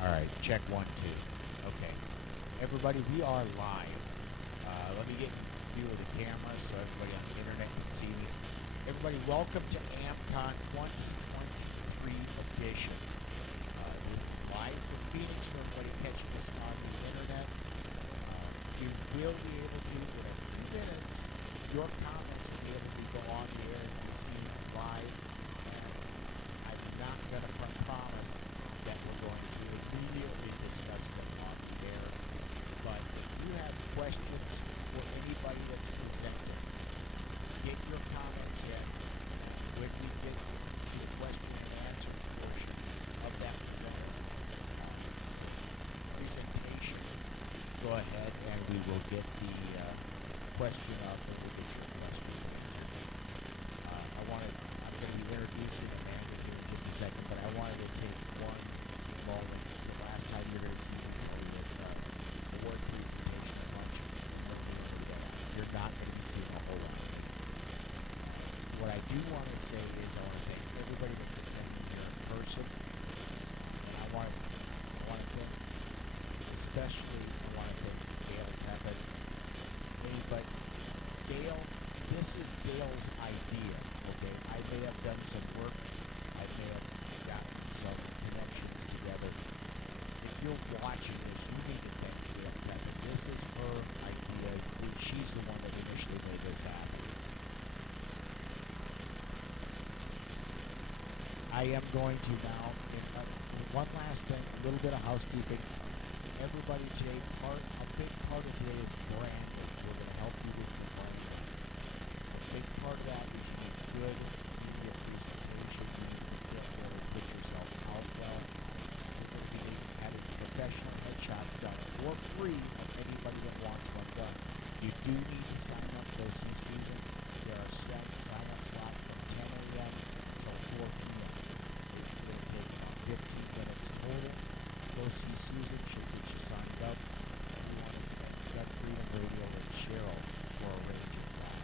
All right, check 1, 2. Okay. Everybody, we are live. Let me get in view of the camera so everybody on the internet can see me. Everybody, welcome to AmmCon 2023 edition. This is live from Phoenix for everybody catching us on the internet. You will be able to, in a few minutes, your comments will be able to go on the air and be seen live. I'm not going to promise that we're going to immediately discuss them on the air. But if you have questions for anybody that's presented, get your comments in. When we get to the question and answer portion of that presentation, go ahead and we will get the question up and we'll get your question. I'm going to be introducing Amanda here in just a second, but I wanted to take one moment. The last time you're going to see me with award presentation at lunch, you're not going to be seeing a whole lot. What I do want to say is I want to thank everybody that's attending here in person, and I want to thank, especially I want to thank Dale Pepin. But Dale, this is Dale's idea, okay? I may have done some work. I may have gotten some connections together. If you're watching this, you need to thank Dale Pepin. This is her idea. She's the one that initially made this happen. I am going to now, one last thing, a little bit of housekeeping. Everybody today, a big part of today is branding. We're going to help you with your branding. A big part of that is you need good media presentation. You need to get there and put yourself out well. You're going to be having professional headshots done for free of anybody that wants one done. You do need to sign up for this season. There are set sign-up slots from 10 a.m. till 4 p.m. It's going to take about 15 minutes total. Go see Susan. She'll get you signed up. And we want to thank Gun Freedom Radio and Cheryl for arranging that.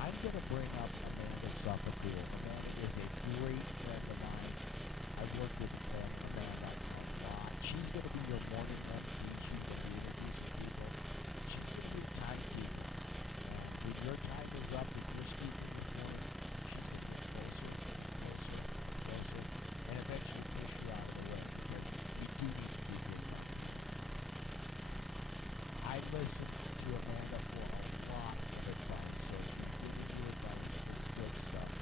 I'm going to bring up Amanda Suffolcool. Amanda is a great friend of mine. I've worked with Amanda a lot. She's going to be your morning MC. She's going to be introducing people. She's going to be a timekeeper. And when your time is up, if you're speaking this morning, she's going to get closer and closer and closer, and eventually push you out of the way. But we do need to be doing that. I listened to Amanda for a lot of advice, so continue to advise. It's good stuff.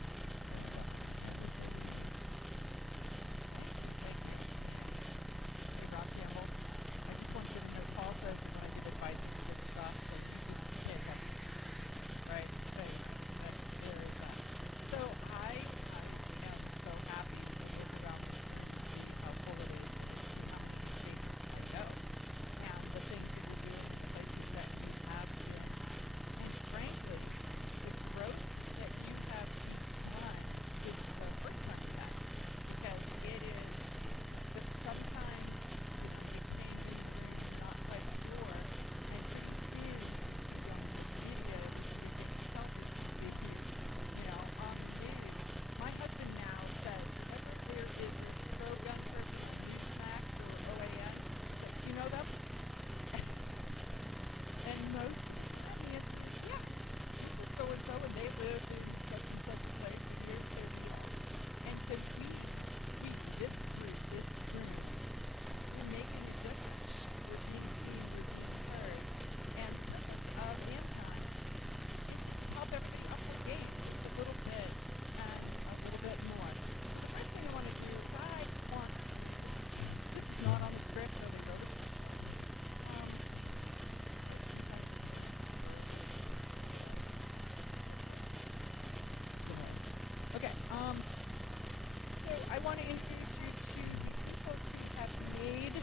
I want to introduce you to the folks who have made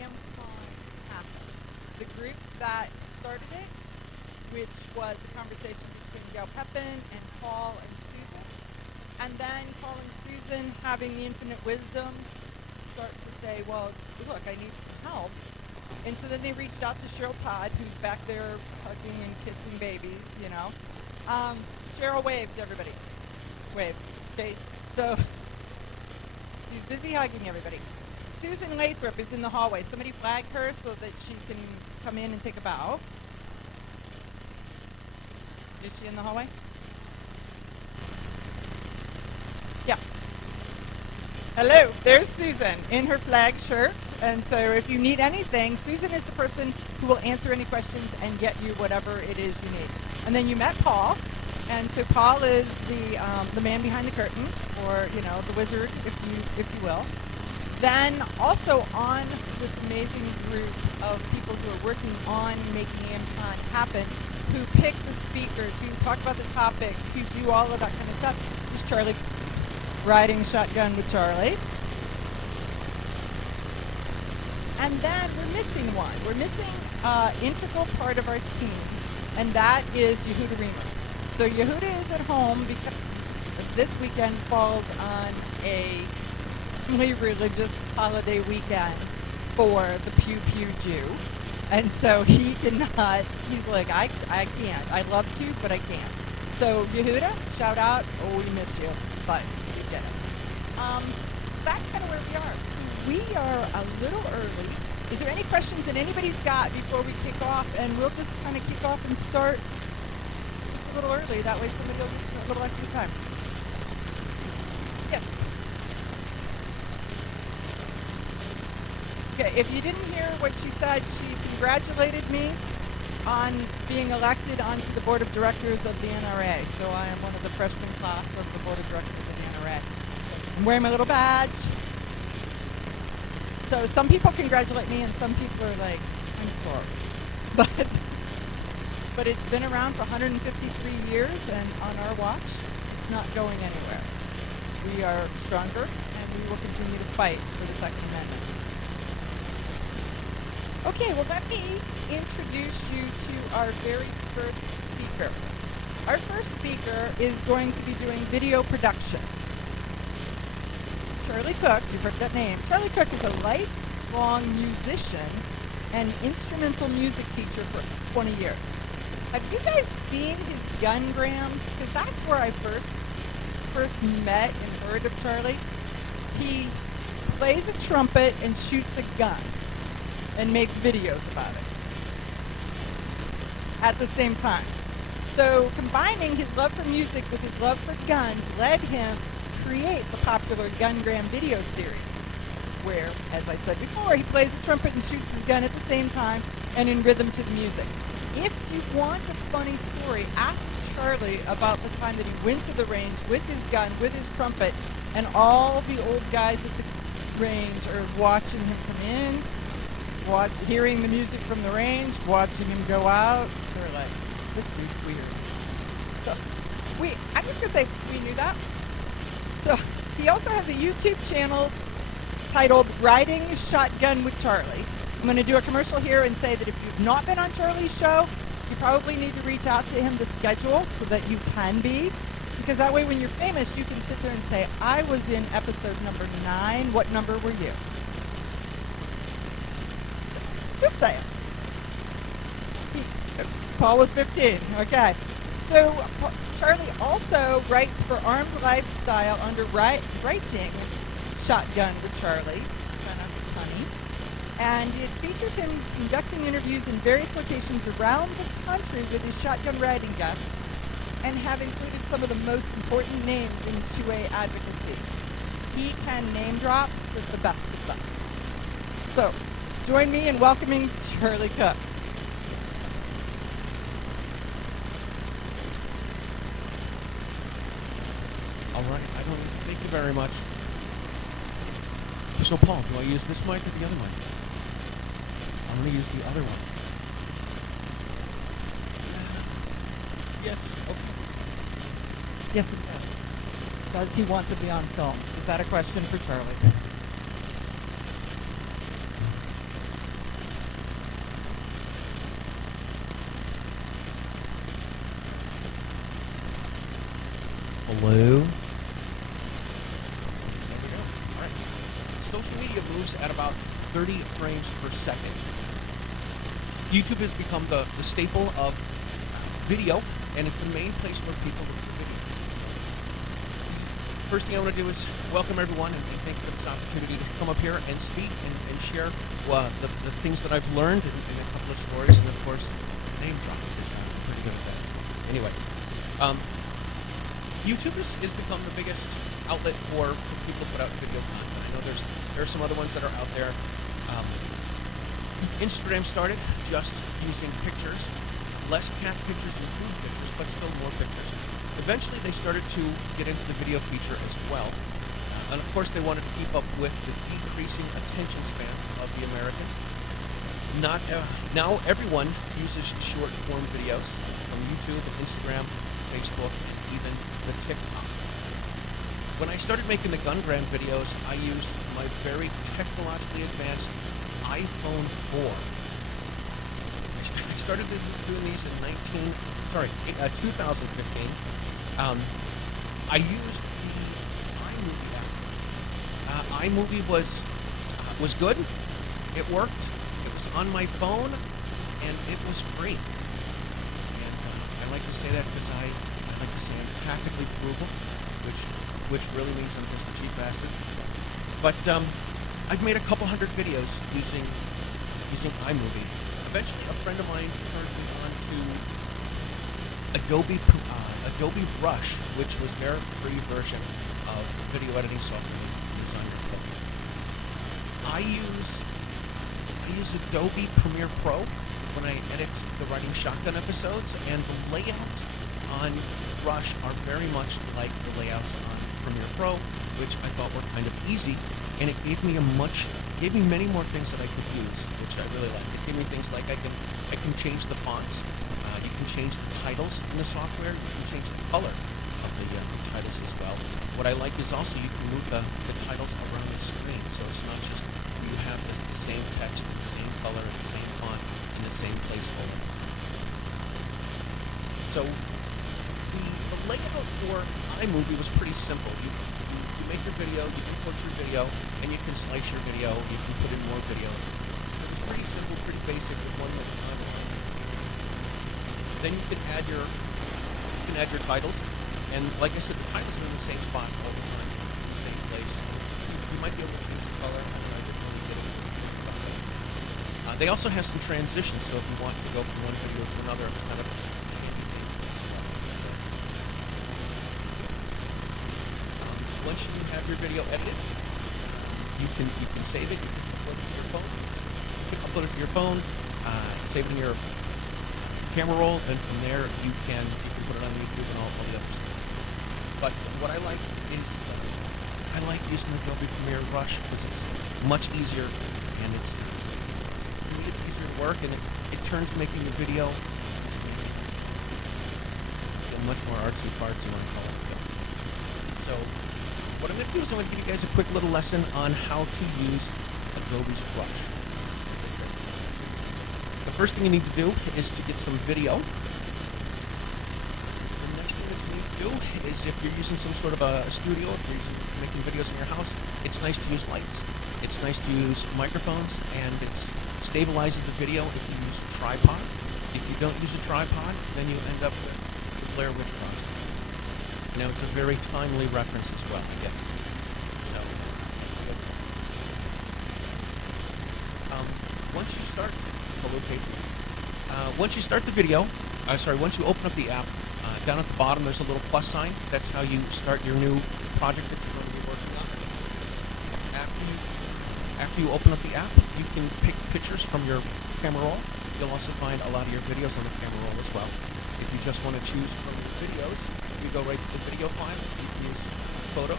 AmmCon happen. The group that started it, which was a conversation between Gail Pepin and Paul and Susan. And then Paul and Susan, having the infinite wisdom, start to say, well, look, I need some help. And so then they reached out to Cheryl Todd, who's back there hugging and kissing babies, you know. Cheryl waves, everybody. Wave. Okay, so she's busy hugging everybody. Susan Lathrop is in the hallway. Somebody flag her so that she can come in and take a bow. Is she in the hallway? Yeah. Hello, there's Susan in her flag shirt. And so if you need anything, Susan is the person who will answer any questions and get you whatever it is you need. And then you met Paul. And so Paul is the man behind the curtain, or, you know, the wizard, if you will. Then also on this amazing group of people who are working on making AmmCon happen, who pick the speakers, who talk about the topics, who do all of that kind of stuff, is Charlie, riding shotgun with Charlie. And then we're missing one. We're missing an integral part of our team, and that is Yehuda Reamer. So Yehuda is at home because this weekend falls on a religious holiday weekend for the Pew Pew Jew. And so he cannot, he's like, I can't. I love to, but I can't. So Yehuda, shout out. Oh, we missed you, but you get it. That's kind of where we are. We are a little early. Is there any questions that anybody's got before we kick off? And we'll just kind of kick off and start just a little early. That way somebody will get a little extra time. Yes. Okay, if you didn't hear what she said, she congratulated me on being elected onto the board of directors of the NRA. So I am one of the freshman class of the board of directors of the NRA. I'm wearing my little badge. So some people congratulate me and some people are like, I'm sorry. But it's been around for 153 years, and on our watch, it's not going anywhere. We are stronger, and we will continue to fight for the Second Amendment. Okay, well, let me introduce you to our very first speaker. Our first speaker is going to be doing video production. Charlie Cook, you've heard that name. Charlie Cook is a lifelong musician and instrumental music teacher for 20 years. Have you guys seen his gungrams? Because that's where I first met and heard of Charlie. He plays a trumpet and shoots a gun and makes videos about it at the same time. So combining his love for music with his love for guns led him to create the popular Gungram video series, where, as I said before, he plays a trumpet and shoots his gun at the same time and in rhythm to the music. If you want a funny story, ask Charlie about the time that he went to the range with his gun, with his trumpet, and all the old guys at the range are watching him come in, hearing the music from the range, watching him go out. They're like, this dude's weird. So, I'm just going to say, we knew that. So, he also has a YouTube channel titled Riding Shotgun with Charlie. I'm going to do a commercial here and say that if you've not been on Charlie's show, you probably need to reach out to him to schedule so that you can be. Because that way when you're famous, you can sit there and say, I was in episode number 9. What number were you? Just say it. Paul was 15. Okay. So Charlie also writes for Armed Lifestyle under Writing Shotgun with Charlie. Kind of funny. And it features him conducting interviews in various locations around the country with his shotgun riding guests, and have included some of the most important names in 2A advocacy. He can name drop with the best of them. So, join me in welcoming Charlie Cook. All right, thank you very much. So, Paul, do I use this mic or the other mic? I'm going to use the other one. Yes, okay. Yes, it does. Does he want to be on film? Is that a question for Charlie? Hello? There we go. All right. Social media moves at about 30 frames per second. YouTube has become the staple of video, and it's the main place where people look for video. first thing I want to do is welcome everyone and thank you for this opportunity to come up here and speak and share the things that I've learned and a couple of stories, and of course, name dropping. I'm pretty good at that. Anyway, YouTube has become the biggest outlet for people to put out video content. I know there are some other ones that are out there. Instagram started just using pictures, less cat pictures and food pictures, but still more pictures. Eventually, they started to get into the video feature as well. And of course, they wanted to keep up with the decreasing attention span of the Americans. Now everyone uses short-form videos from YouTube, Instagram, Facebook, and even the TikTok. When I started making the gun brand videos, I used my very technologically advanced iPhone 4. I started doing these in 2015. I used the iMovie app. iMovie was good. It worked. It was on my phone, and it was free. And I like to say that because I like to say I'm tactically frugal, which really means I'm just a cheap bastard. But I've made a couple hundred videos using iMovie. Eventually, a friend of mine turned me on to Adobe Rush, which was their free version of video editing software that was on your phone. I use Adobe Premiere Pro when I edit the Writing Shotgun episodes, and the layouts on Rush are very much like the layouts on Premiere Pro, which I thought were kind of easy, and it gave me many more things that I could use, which I really like. It gave me things like I can change the fonts. You can change the titles in the software. You can change the color of the titles as well. What I like is also you can move the titles around the screen, so it's not just you have the same text, the same color, the same font, in the same placeholder. So the layout for iMovie was pretty simple. You make your video, you import your video, and you can slice your video. You can put in more videos. It was pretty simple, pretty basic with one little timeline. Then you can add your titles, and like I said, the titles are in the same spot all the time, in the same place. You might be able to change the color. I don't know, I didn't really get it. They also have some transitions, so if you want to go from one video to another, it's kind of a handy thing. Once you have your video edited, you can save it. You can upload it to your phone. Save it in your camera roll, and from there you can put it on YouTube and all the other stuff. But what I like is I like using Adobe Premiere Rush because it's much easier, and it's easier to work, and it turns making the video much more artsy-fartsy, when I call it. So what I'm going to do is I'm going to give you guys a quick little lesson on how to use Adobe's Rush. The first thing you need to do is to get some video. The next thing that you need to do is, if you're using some sort of a studio, if you're making videos in your house, it's nice to use lights. It's nice to use microphones, and it stabilizes the video if you use a tripod. If you don't use a tripod, then you end up with the Blair Witch Project. Now, it's a very timely reference as well, I guess. So, once you start the video, once you open up the app, down at the bottom there's a little plus sign. That's how you start your new project that you're going to be working on. After you open up the app, you can pick pictures from your camera roll. You'll also find a lot of your videos on the camera roll as well. If you just want to choose from the videos, you go right to the video file. You can use photos.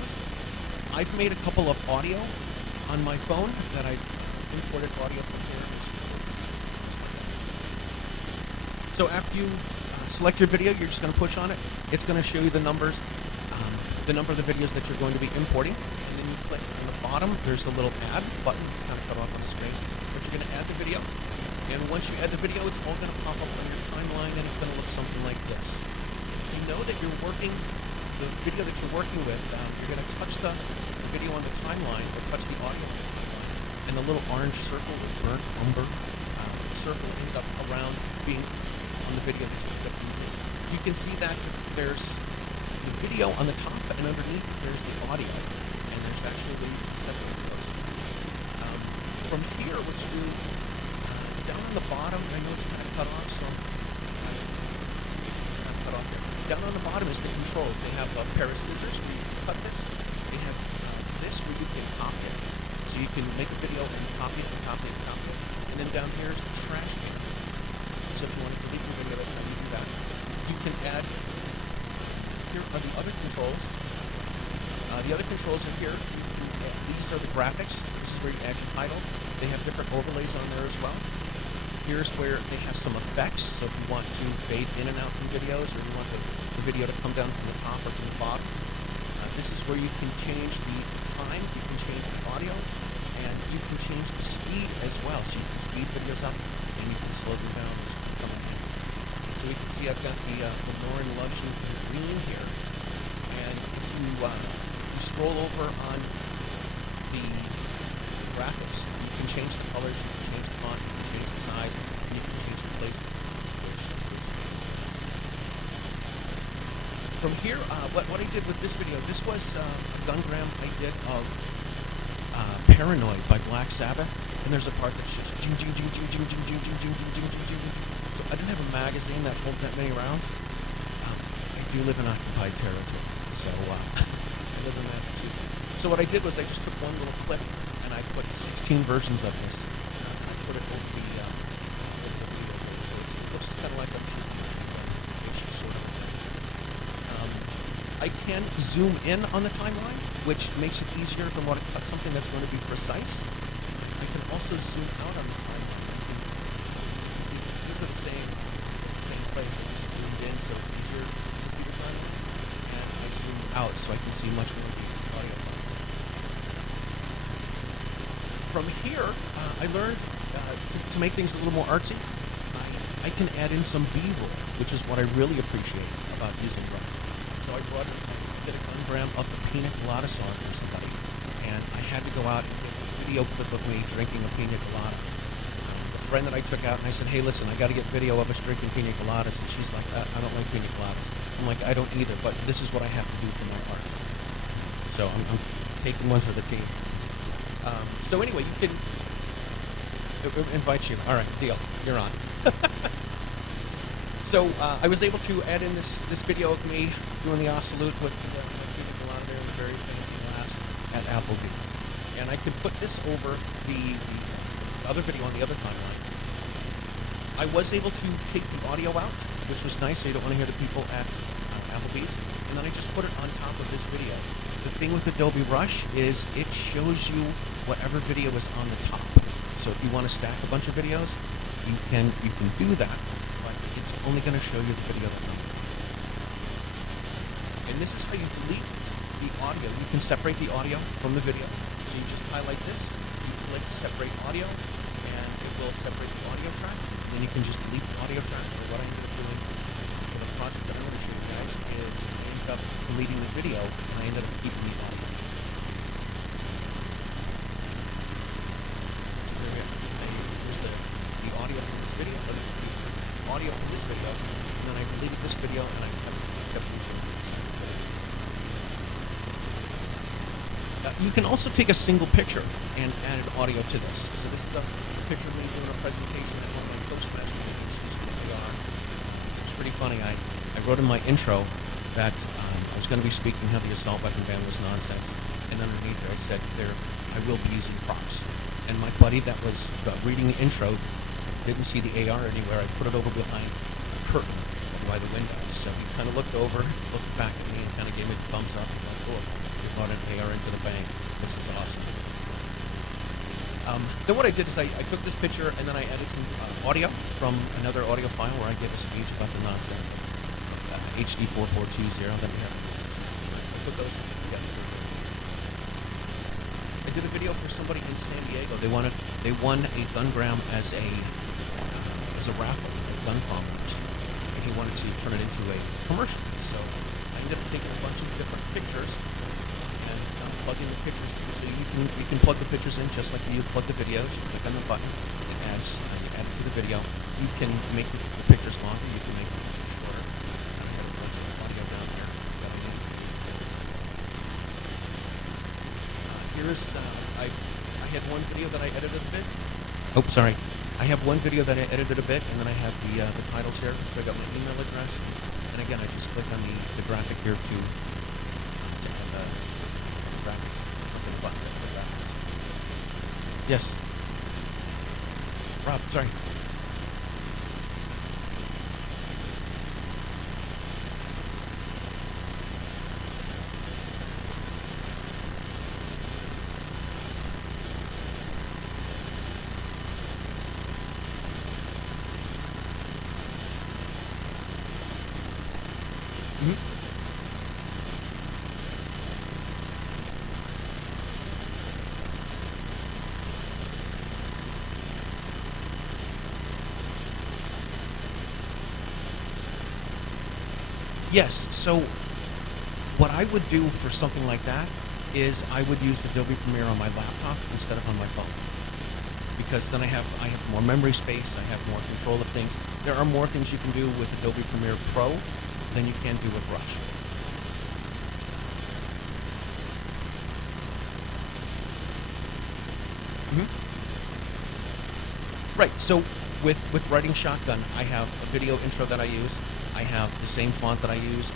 I've made a couple of audio on my phone that I've imported audio from here. So after you select your video, you're just going to push on it. It's going to show you the number of the videos that you're going to be importing. And then you click on the bottom. There's a little add button, kind of cut off on the screen. But you're going to add the video. And once you add the video, it's all going to pop up on your timeline, and it's going to look something like this. You know that you're working, the video that you're working with, you're going to touch the video on the timeline, or touch the audio on the timeline, and the little orange circle with burnt umber circle ends up around being on the video that you did. You can see that there's the video on the top, and underneath there's the audio, and there's actually ways to separate those. From here, what you do, down on the bottom, I know it's kind of cut off, so not cut off here. Down on the bottom is the controls. They have a pair of scissors where you can cut this. They have this where you can copy it. So you can make a video and copy it and copy it and copy it. And then down here is the trash can. So if you want to delete your video, that's how you do that. You can add, here are the other controls. The other controls are here. These are the graphics. This is where you add your title. They have different overlays on there as well. Here's where they have some effects. So if you want to fade in and out from videos, or you want the video to come down from the top or from the bottom, this is where you can change the time, you can change the audio, and you can change the speed as well. So you can speed videos up, and you can slow them down. So you can see I've got the Lauren Loves You green here, and if you scroll over on the graphics, you can change the colors, you can change the font, you can change the size, and you can change the placement. From here, what I did with this video, this was a gungram I did of Paranoid by Black Sabbath, and there's a part that's just jing jing jing jing jing jing jing jing jing jing jing jing jing. So I didn't have a magazine that holds that many rounds. I do live in occupied territory, so I live in Massachusetts. So what I did was I just took one little clip and I put 16 versions of this. I put it over the video, so it looks kind of like a sort of thing. I can zoom in on the timeline, which makes it easier if I want to cut something that's going to be precise. I can also zoom out on the timeline. These are the same place. I just zoomed in so it's easier to see the timeline, and I zoom out so I can see much more of the audio. From here, I learned to make things a little more artsy. I can add in some B-roll, which is what I really appreciate about using Run. So I did a gungram of the pina colada song for somebody, and I had to go out and get a video clip of me drinking a pina colada. The friend that I took out, and I said, hey, listen, I got to get video of us drinking pina coladas, and she's like, I don't like pina coladas. I'm like, I don't either, but this is what I have to do for my art. So I'm taking one for the team. So anyway, you can invite you. All right, deal. You're on. So I was able to add in this video of me doing the ossalute with the pina colada there in a very fancy glass at Applebee's. And I could put this over the other video on the other timeline. I was able to take the audio out, which was nice, so you don't want to hear the people at Applebee's. And then I just put it on top of this video. The thing with Adobe Rush is it shows you whatever video is on the top. So if you want to stack a bunch of videos, you can do that, but it's only going to show you the video that's on the top. And this is how you delete the audio. You can separate the audio from the video. So you just highlight this, you click separate audio, and it will separate the audio track. And then you can just delete the audio track. So what I ended up doing for the project that I'm going to show you guys is I ended up deleting the video, and I ended up keeping the audio. The audio from this video, or the audio from this video, and then I deleted this video, and I kept using it. You can also take a single picture and add an audio to this. So this is a picture of me doing a presentation at one of my Toastmasters meetings using AR. It's pretty funny. I wrote in my intro that I was going to be speaking how the assault weapon ban was nonsense, and underneath there I said I will be using props. And my buddy that was reading the intro didn't see the AR anywhere. I put it over behind a curtain by the window. So he kind of looked over, looked back at me, and kind of gave me the thumbs up. He's like, oh, you brought an AR into the bank. This is awesome. Then what I did is I took this picture, and then I added some audio from another audio file where I gave a speech about the nonsense of HD 4420 that we have. I put those together. I did a video for somebody in San Diego. They won a gungram as a raffle, a gun competition, and he wanted to turn it into a commercial. So I ended up taking a bunch of different pictures and plugging the pictures. So you can plug the pictures in just like you plug the videos. You click on the button, it adds. You add it to the video. You can make the pictures longer. You can make them shorter. I have a bunch of audio down here that I need. here's I had one video that I edited a bit. Oh, sorry. I have one video that I edited a bit, and then I have the titles here. So I got my email address, and again, I just click on the graphic here to add the graphic. Something about the graphic. Yes. Rob, sorry. Yes, so what I would do for something like that is I would use Adobe Premiere on my laptop instead of on my phone. Because then I have more memory space, I have more control of things. There are more things you can do with Adobe Premiere Pro than you can do with Rush. Right, so with Writing Shotgun, I have a video intro that I use. I have the same font that I use.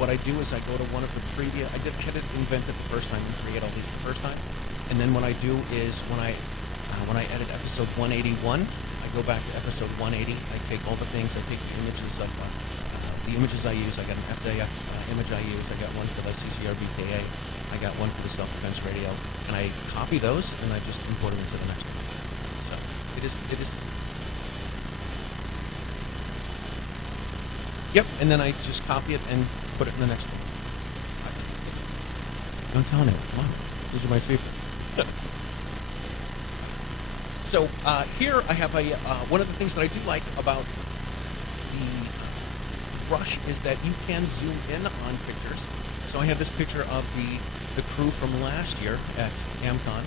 What I do is I go to one of the previous. I didn't invent it the first time and create all these the first time. And then what I do is when I edit episode 181, I go back to episode 180. I take all the things. I take the images of the images I use. I got an FDF image I use. I got one for the CCRBKA. I got one for the self-defense radio. And I copy those and I just import them into the next one. So it is. Yep, and then I just copy it and put it in the next one. Don't tell anyone. Come on. These are my secrets. So here I have one of the things that I do like about the Rush is that you can zoom in on pictures. So I have this picture of the crew from last year at AmmCon,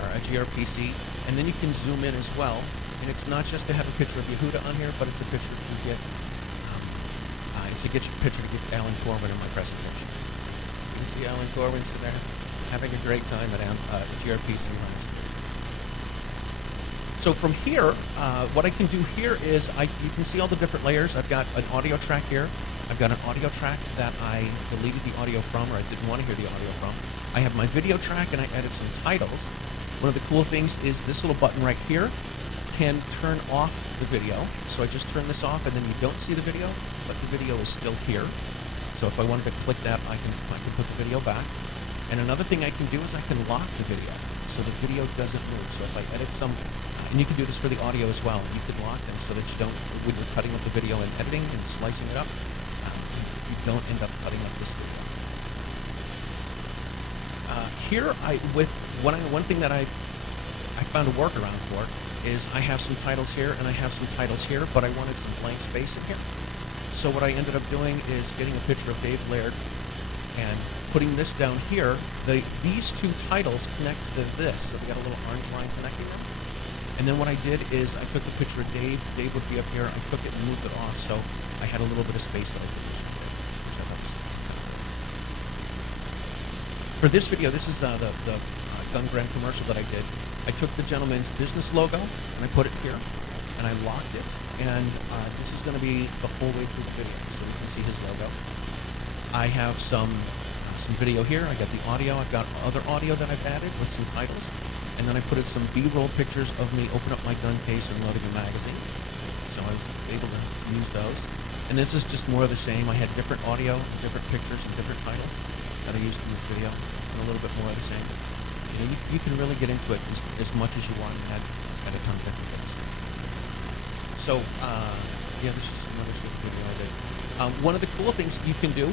or at GRPC, and then you can zoom in as well. And it's not just to have a picture of Yehuda on here, but it's a picture to get your picture to get Alan Corbin in my presentation. You see Alan Corbin sitting there having a great time at GRPC. So from here, what I can do here is you can see all the different layers. I've got an audio track here. I've got an audio track that I deleted the audio from, or I didn't want to hear the audio from. I have my video track, and I added some titles. One of the cool things is this little button right here can turn off the video. So I just turn this off, and then you don't see the video, but the video is still here. So if I wanted to click that, I can put the video back. And another thing I can do is I can lock the video, so the video doesn't move. So if I edit some, and you can do this for the audio as well, you can lock them so that you don't, when you're cutting up the video and editing and slicing it up, you don't end up cutting up this video. Here, one thing that I found a workaround for is I have some titles here and I have some titles here, but I wanted some blank space in here. So what I ended up doing is getting a picture of Dave Laird and putting this down here. These two titles connect to this, so we got a little orange line connecting them. And then what I did is I took a picture of Dave. Dave would be up here. I took it and moved it off, so I had a little bit of space that I could use. For this video, this is the Gun Brand commercial that I did. I took the gentleman's business logo and I put it here, and I locked it. And this is going to be the whole way through the video, so you can see his logo. I have some video here. I got the audio. I've got other audio that I've added with some titles, and then I put in some B-roll pictures of me opening up my gun case and loading a magazine. So I was able to use those. And this is just more of the same. I had different audio, different pictures, and different titles that I used in this video, and a little bit more of the same. You can really get into it as much as you want and add a content to this. So, yeah, this is another video I did. One of the cool things you can do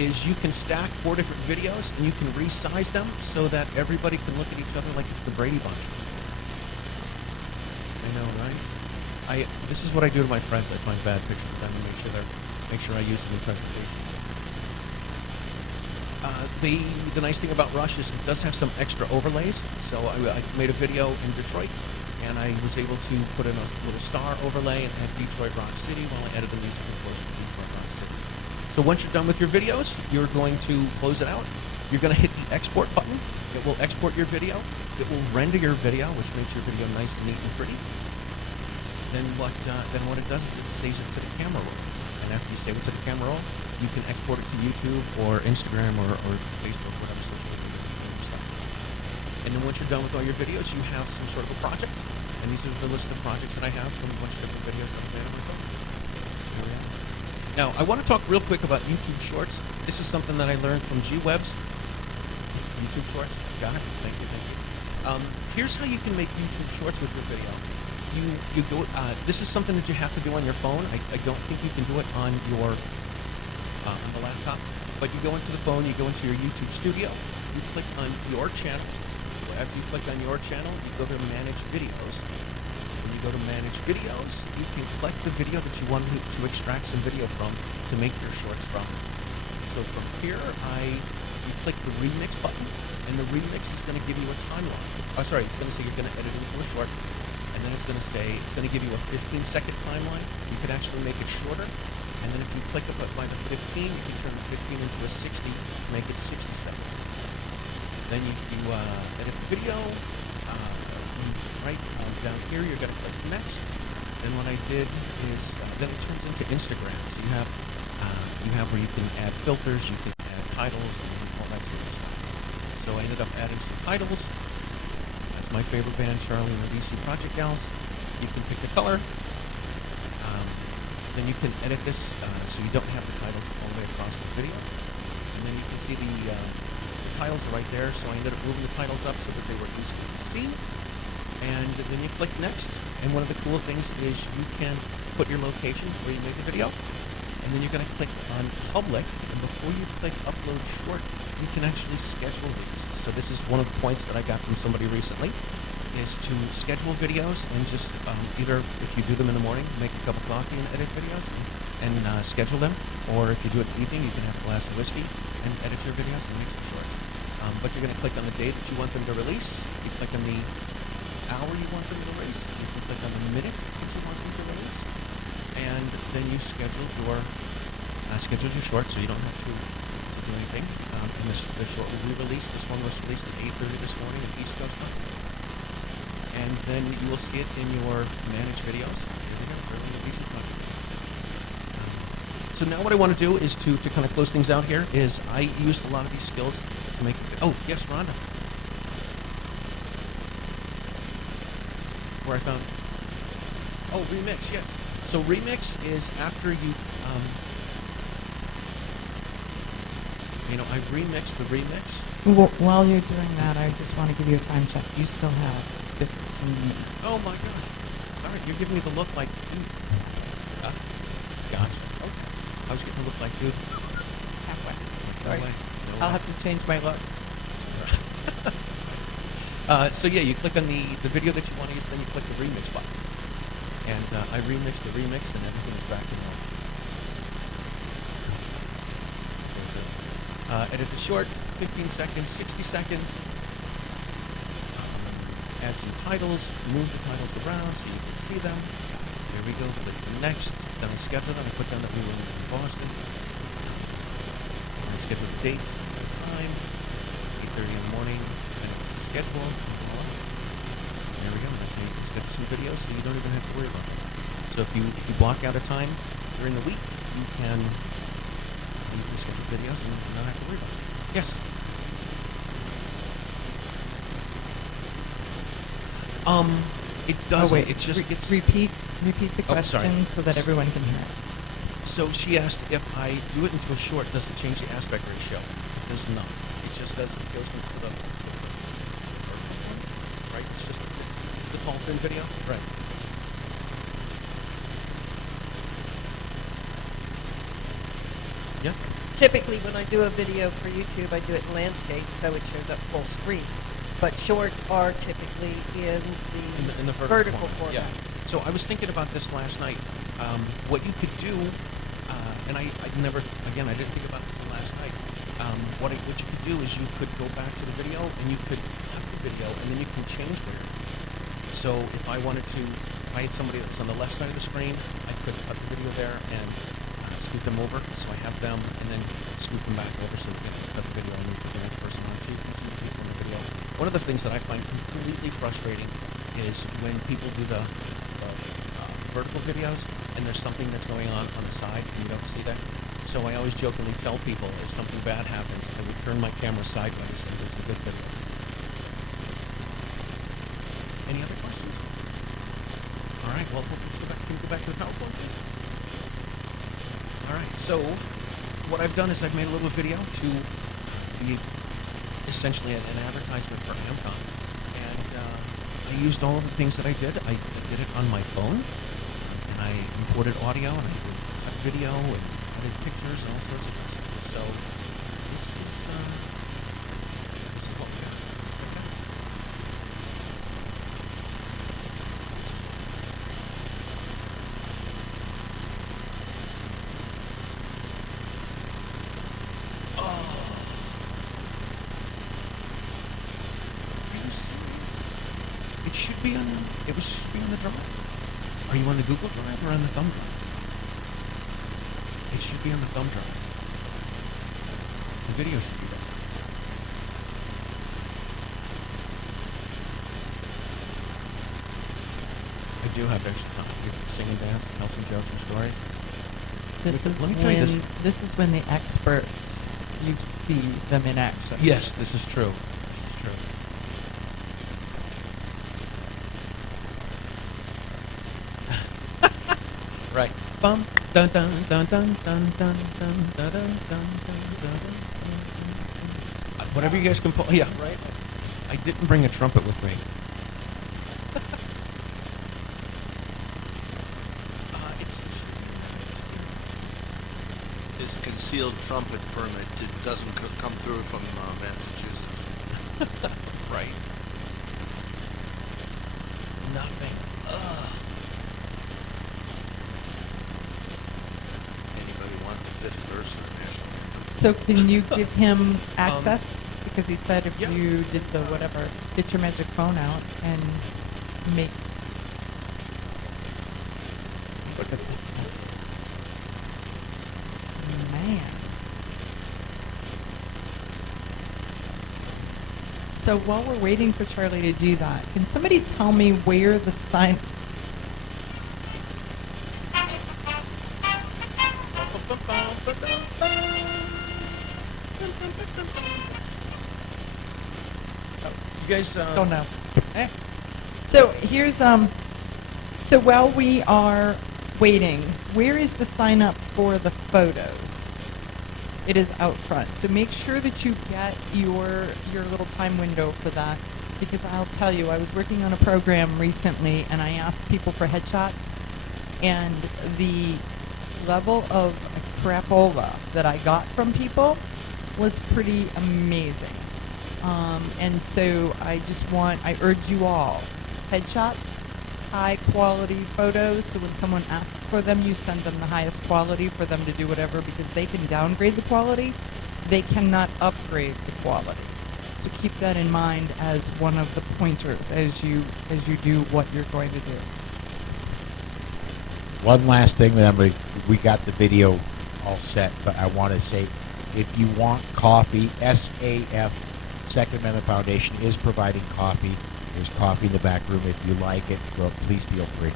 is you can stack 4 different videos and you can resize them so that everybody can look at each other like it's the Brady Bunch. I know, right? This is what I do to my friends. I find bad pictures of them and make sure I use them in presentation. The nice thing about Rush is it does have some extra overlays. So I made a video in Detroit, and I was able to put in a little star overlay and add Detroit Rock City while I edited the music, of course, for Detroit Rock City. So once you're done with your videos, you're going to close it out, You're going to hit the export button. It will export your video. It will render your video, which makes your video nice, neat, and pretty. Then what it does is it saves it to the camera roll. And after you save it to the camera roll, you can export it to YouTube or Instagram or Facebook, whatever social media you start. And then once you're done with all your videos, you have some sort of a project. And these are the list of projects that I have from a bunch of different videos that I've made on my phone. Here we are. Now, I want to talk real quick about YouTube Shorts. This is something that I learned from G-Webs. YouTube Shorts. Got it. Thank you. Here's how you can make YouTube Shorts with your video. You go. This is something that you have to do on your phone. I don't think you can do it on your on the laptop. But you go into the phone. You go into your YouTube Studio. You click on your channel. So after you click on your channel, you go to Manage Videos. When you go to Manage Videos, you can select the video that you want to extract some video from to make your shorts from. So from here, you click the remix button, and the remix is going to give you a timeline. Oh, sorry, it's going to say you're going to edit into a short, and then it's going to say it's going to give you a 15-second timeline. You could actually make it shorter, and then if you click up by the 15, you can turn the 15 into a 60, make it 60 seconds. Then you edit the video. Right down here, you're going to click next. Then what I did is then it turns into Instagram. So you have where you can add filters, you can add titles, and all that sort of stuff. So I ended up adding some titles. That's my favorite band, Charlie and the DC Project Gals. You can pick the color. Then you can edit this so you don't have the titles all the way across the video. And then you can see the titles are right there. So I ended up moving the titles up so that they were easy to see. And then you click next. And one of the cool things is you can put your location where you make the video. And then you're going to click on public. And before you click upload short, you can actually schedule these. So this is one of the points that I got from somebody recently, is to schedule videos and just either if you do them in the morning, make a cup of coffee and edit videos and schedule them. Or if you do it in the evening, you can have a glass of whiskey and edit your videos and make them short. But you're going to click on the date that you want them to release. You click on the hour you want them to release. You can click on the minute that you want them to release. And then you schedule your short so you don't have to do anything. And the short will be released. This one was released at 8:30 this morning at East Coast time. And then you will see it in your managed videos. Here we go, early in the YouTube project. So now what I want to do is to kind of close things out here is I used a lot of these skills to make it. Oh, yes, Rhonda. Where I found. Oh, remix, yes. So remix is after you, I remixed the remix. While you're doing that, I just want to give you a time check. You still have 15 minutes. Oh my God. All right, you're giving me the look like dude. Gotcha. Okay. I was getting the look like dude. Halfway. No Sorry. way. No I'll way. have to change my look. So yeah, you click on the video that you want to use, then you click the remix button. And I remixed the remix and everything is back in order. Edit the short, 15 seconds, 60 seconds. Add some titles, move the titles around so you can see them. There we go, click next. Then I schedule them. I put down that we were in Boston. I schedule the date, the time, 8:30 in the morning, and it's scheduled. There we go. That's how you can schedule some videos so you don't even have to worry about it. So if you block out a time during the week, you can schedule videos and not have to worry about it. Yes? It doesn't. Oh, wait. It's just Repeat the question sorry. so that everyone can hear it. So she asked if I do it into a short, does it change the aspect ratio? It does not. It just does. It goes into the right. It's just the tall thin video. Right. Yeah. Typically, when I do a video for YouTube, I do it in landscape, so it shows up full screen. But shorts are typically in the vertical format. Yeah. So I was thinking about this last night. What you could do, and I never, again, I didn't think about this last night. What you could do is you could go back to the video and you could cut the video and then you can change there. So if I wanted to, if I had somebody that was on the left side of the screen, I could cut the video there and scoot them over. So I have them and then scoot them back over so we can cut the video and move to the next person. one of the things that I find completely frustrating is when people do the vertical videos and there's something that's going on the side and you don't see that. So I always jokingly tell people if something bad happens, I would turn my camera sideways and it's a good video. Any other questions? All right, well, can we go back to the PowerPoint? All right, so what I've done is I've made a little video to be essentially an advertisement for AmmCon. And I used all of the things that I did. I did it on my phone, and I imported audio, and I did cut video, and added pictures, and all sorts of stuff. So this is what we got. Okay. It should be on the drive. Are you on the Google Drive or on the thumb drive? It should be on the thumb drive. The video should be there. I do have extra time. You can sing and dance, tell some jokes and stories. This is when the experts, you see them in action. Yes, this is true. This is true. Right. Bum dun dun dun dun dun dun dun dun dun dun dun. Whatever you guys can pull. Yeah, right. I didn't bring a trumpet with me. His concealed trumpet permit doesn't come through from Massachusetts. Right. Nothing. Anybody want the fifth verse of the national anthem? So can you give him access? Because he said if yeah. you did the whatever, get your magic phone out and make. Look at that. Man. So while we're waiting for Charlie to do that, can somebody tell me where the sign... You guys Don't know. So here's so while we are waiting, where is the sign up for the photos? It is out front. So make sure that you get your little time window for that, because I'll tell you, I was working on a program recently and I asked people for headshots, and the level of crapola that I got from people was pretty amazing. And so I urge you all, headshots, high quality photos, so when someone asks for them, you send them the highest quality for them to do whatever, because they can downgrade the quality, they cannot upgrade the quality. So keep that in mind as one of the pointers as you do what you're going to do. One last thing, remember, we got the video all set, but I want to say, if you want coffee, SAF, Second Amendment Foundation, is providing coffee. There's coffee in the back room. If you like it, well, please feel free.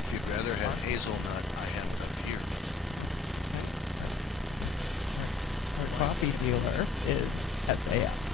If you'd rather have hazelnut, I have it up here. Our coffee dealer is SAF.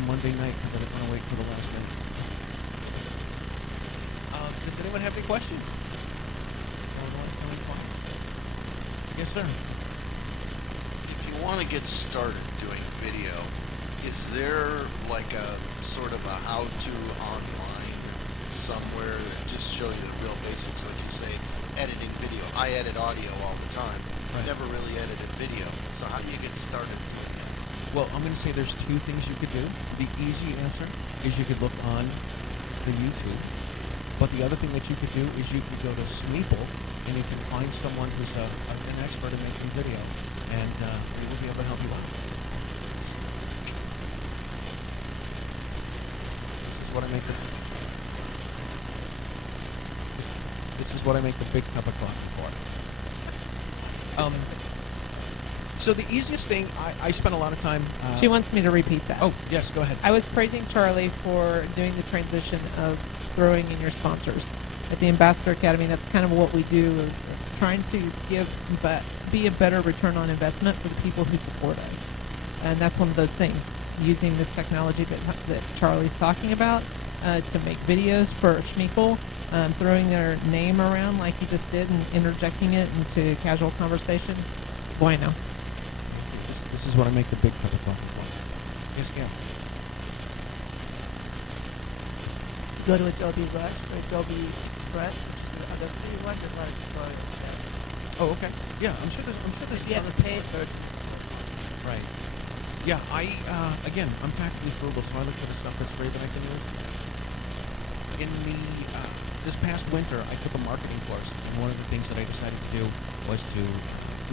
on Monday night because I didn't want to wait till the last minute. Does anyone have any questions? Yes, sir. If you want to get started doing video, is there like a sort of a how-to online somewhere that just show you the real basics, like you say, editing video? I edit audio all the time. Right. Never really edited video. So how do you get started doing that? Well, I'm going to say there's two things you could do. The easy answer is you could look on the YouTube. But the other thing that you could do is you could go to Smeeple and you can find someone who's an expert in making video, and they will be able to help you out. This is what I make this is what I make the big cup of coffee for. So the easiest thing, I spent a lot of time... She wants me to repeat that. Oh, yes, go ahead. I was praising Charlie for doing the transition of throwing in your sponsors. At the Ambassador Academy, that's kind of what we do, is trying to be a better return on investment for the people who support us. And that's one of those things, using this technology that Charlie's talking about to make videos for Schmeeple, throwing their name around like he just did and interjecting it into casual conversation. Bueno. This is what I make the big cup of coffee for. Yes, Gail. Go to Adobe Rush or Adobe Express, which is the other free one. There's a lot of tutorials there. Oh, okay. Yeah, I'm sure there's You have to pay for it. Right. Yeah, again, I'm practically frugal, so I look for the stuff that's free that I can use. In the, this past winter, I took a marketing course, and one of the things that I decided to do was to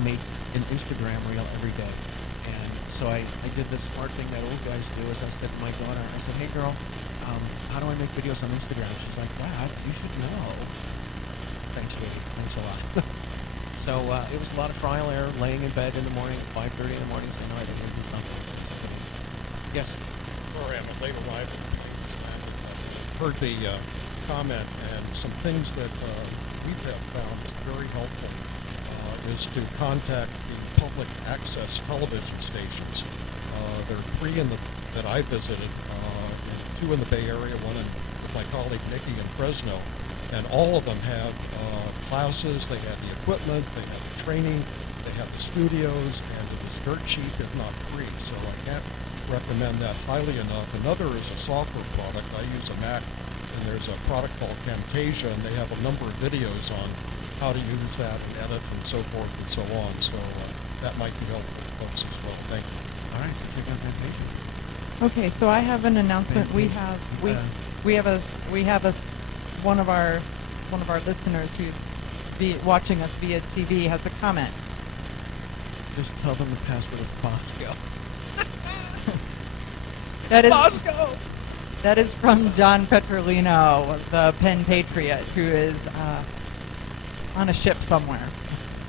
make an Instagram reel every day. And so I did the smart thing that old guys do, is I said to my daughter, I said, hey girl, how do I make videos on Instagram? She's like, Dad, you should know. Thanks, sweetie. Thanks a lot. So it was a lot of trial and error, laying in bed in the morning, 5:30 in the morning, saying, all right, I'm going to do something. Yes? Sorry, I'm a late arrival. Heard the comment, and some things that we have found is very helpful is to contact the public access television stations. There are three that I visited, two in the Bay Area, one with my colleague Nikki in Fresno, and all of them have classes, they have the equipment, they have the training, they have the studios, and it is dirt cheap, if not free, so I can't recommend that highly enough. Another is a software product. I use a Mac, and there's a product called Camtasia, and they have a number of videos on how to use that and edit and so forth and so on, so that might be helpful to folks as well. Thank you. All right, so take on Camtasia. Okay, so I have an announcement. We have one of our listeners who's watching us via TV has a comment. Just tell them the password is Bosco. That is from John Petrolino, the Penn Patriot, who is on a ship somewhere.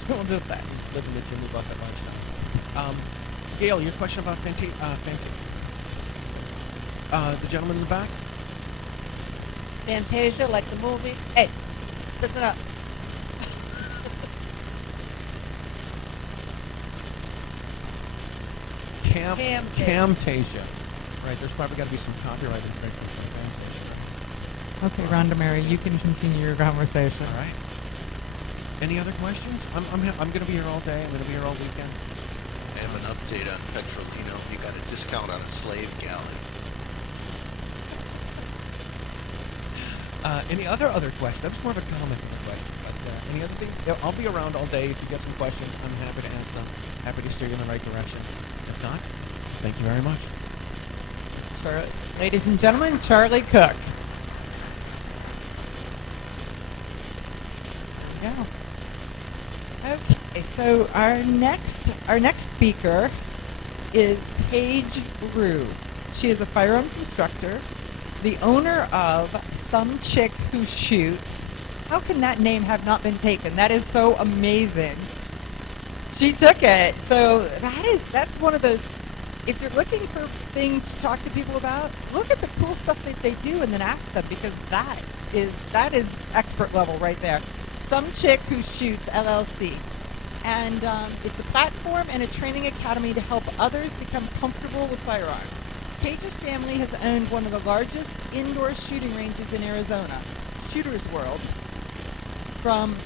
We'll just say. Living the Jimmy Buffett lifestyle. Gail, your question about the gentleman in the back? Fantasia, like the movie. Hey, listen up. Camtasia. Right, there's probably got to be some copyright infringement on Camtasia. Right? Okay, Rhonda Mary, you can continue your conversation. All right. Any other questions? I'm going to be here all day. I'm going to be here all weekend. I have an update on Petrolino. You got a discount on a slave gallon. Any other questions? That's more of a comment than a question. But any other thing? Yeah, I'll be around all day. If you get some questions, I'm happy to answer them. Happy to steer you in the right direction. If not, thank you very much. Ladies and gentlemen, Charlie Cook. There we go. Okay, so our next speaker is Paige Rue. She is a firearms instructor, the owner of Some Chick Who Shoots. How can that name have not been taken? That is so amazing. She took it. So that's one of those, if you're looking for things to talk to people about, look at the cool stuff that they do and then ask them, because that is expert level right there. Some Chick Who Shoots, LLC. And it's a platform and a training academy to help others become comfortable with firearms. Page's family has owned one of the largest indoor shooting ranges in Arizona, Shooter's World,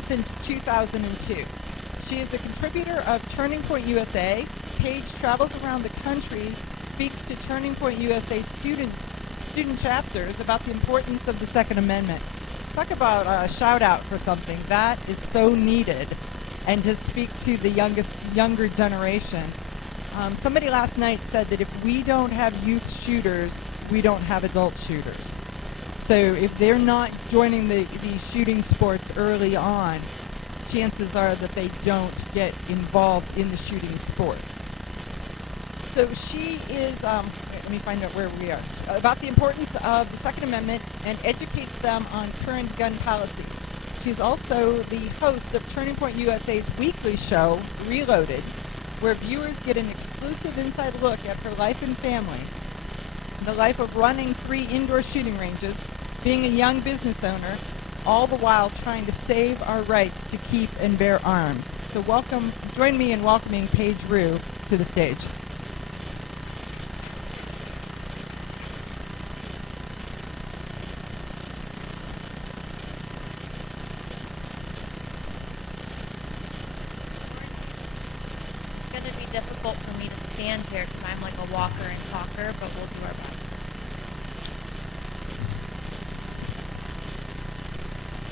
since 2002. She is a contributor of Turning Point USA. Paige travels around the country, speaks to Turning Point USA student chapters about the importance of the Second Amendment. Talk about a shout out for something that is so needed, and to speak to the younger generation. Somebody last night said that if we don't have youth shooters, we don't have adult shooters. So if they're not joining the shooting sports early on, chances are that they don't get involved in the shooting sport. So she is, let me find out where we are, about the importance of the Second Amendment and educates them on current gun policies. She's also the host of Turning Point USA's weekly show, Reloaded, where viewers get an exclusive inside look at her life and family, the life of running 3 indoor shooting ranges, being a young business owner, all the while trying to save our rights to keep and bear arms. So join me in welcoming Paige Rue to the stage. It's going to be difficult for me to stand here because I'm like a walker and talker, but we'll do our best.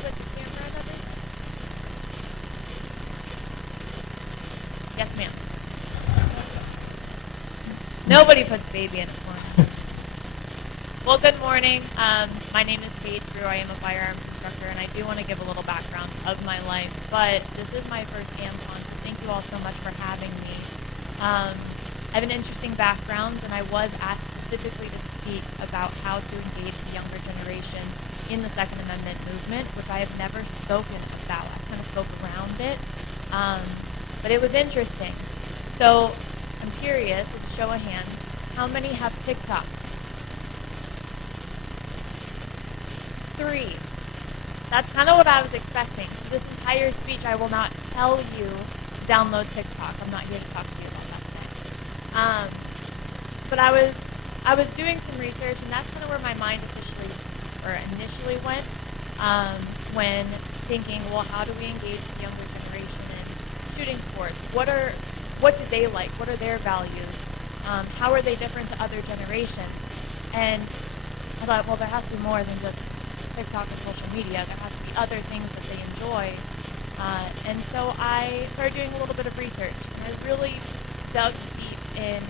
Put the camera and everything? Yes, ma'am. Nobody puts baby in a corner. Well, good morning. My name is Paige Rue. I am a firearms instructor, and I do want to give a little background of my life. But this is my first AmmCon, so thank you all so much for having me. I have an interesting background, and I was asked specifically to speak about how to engage the younger generation in the Second Amendment movement, which I have never spoken about. I kind of spoke around it, but it was interesting. So I'm curious, with a show of hands, how many have TikTok? 3. That's kind of what I was expecting. This entire speech, I will not tell you to download TikTok. I'm not here to talk to you about that today. But I was doing some research, and that's kind of where my mind initially went when thinking, well, how do we engage the younger generation in shooting sports? What do they like? What are their values? How are they different to other generations? And I thought, well, there has to be more than just TikTok and social media. There has to be other things that they enjoy. And so I started doing a little bit of research. And I really dug deep in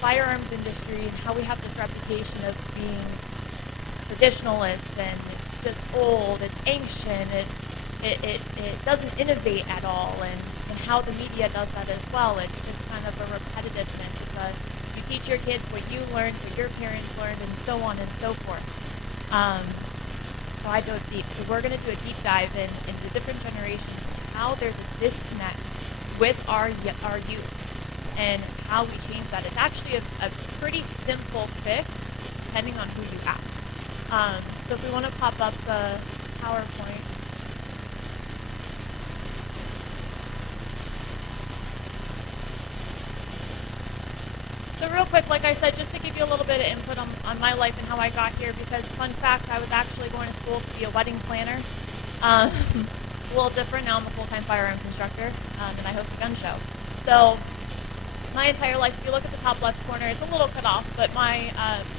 firearms industry and how we have this reputation of being traditionalist and it's just old, it's ancient, it doesn't innovate at all, and how the media does that as well. It's just kind of a repetitiveness. You teach your kids what you learned, what your parents learned, and so on and so forth. So I dove deep. So we're going to do a deep dive into different generations, how there's a disconnect with our youth, and how we change that. It's actually a pretty simple fix, depending on who you ask. So if we want to pop up the PowerPoint. So real quick, like I said, just to give you a little bit of input on my life and how I got here, because fun fact, I was actually going to school to be a wedding planner. A little different. Now I'm a full-time firearms instructor, and I host a gun show. So my entire life, if you look at the top left corner, it's a little cut off, but my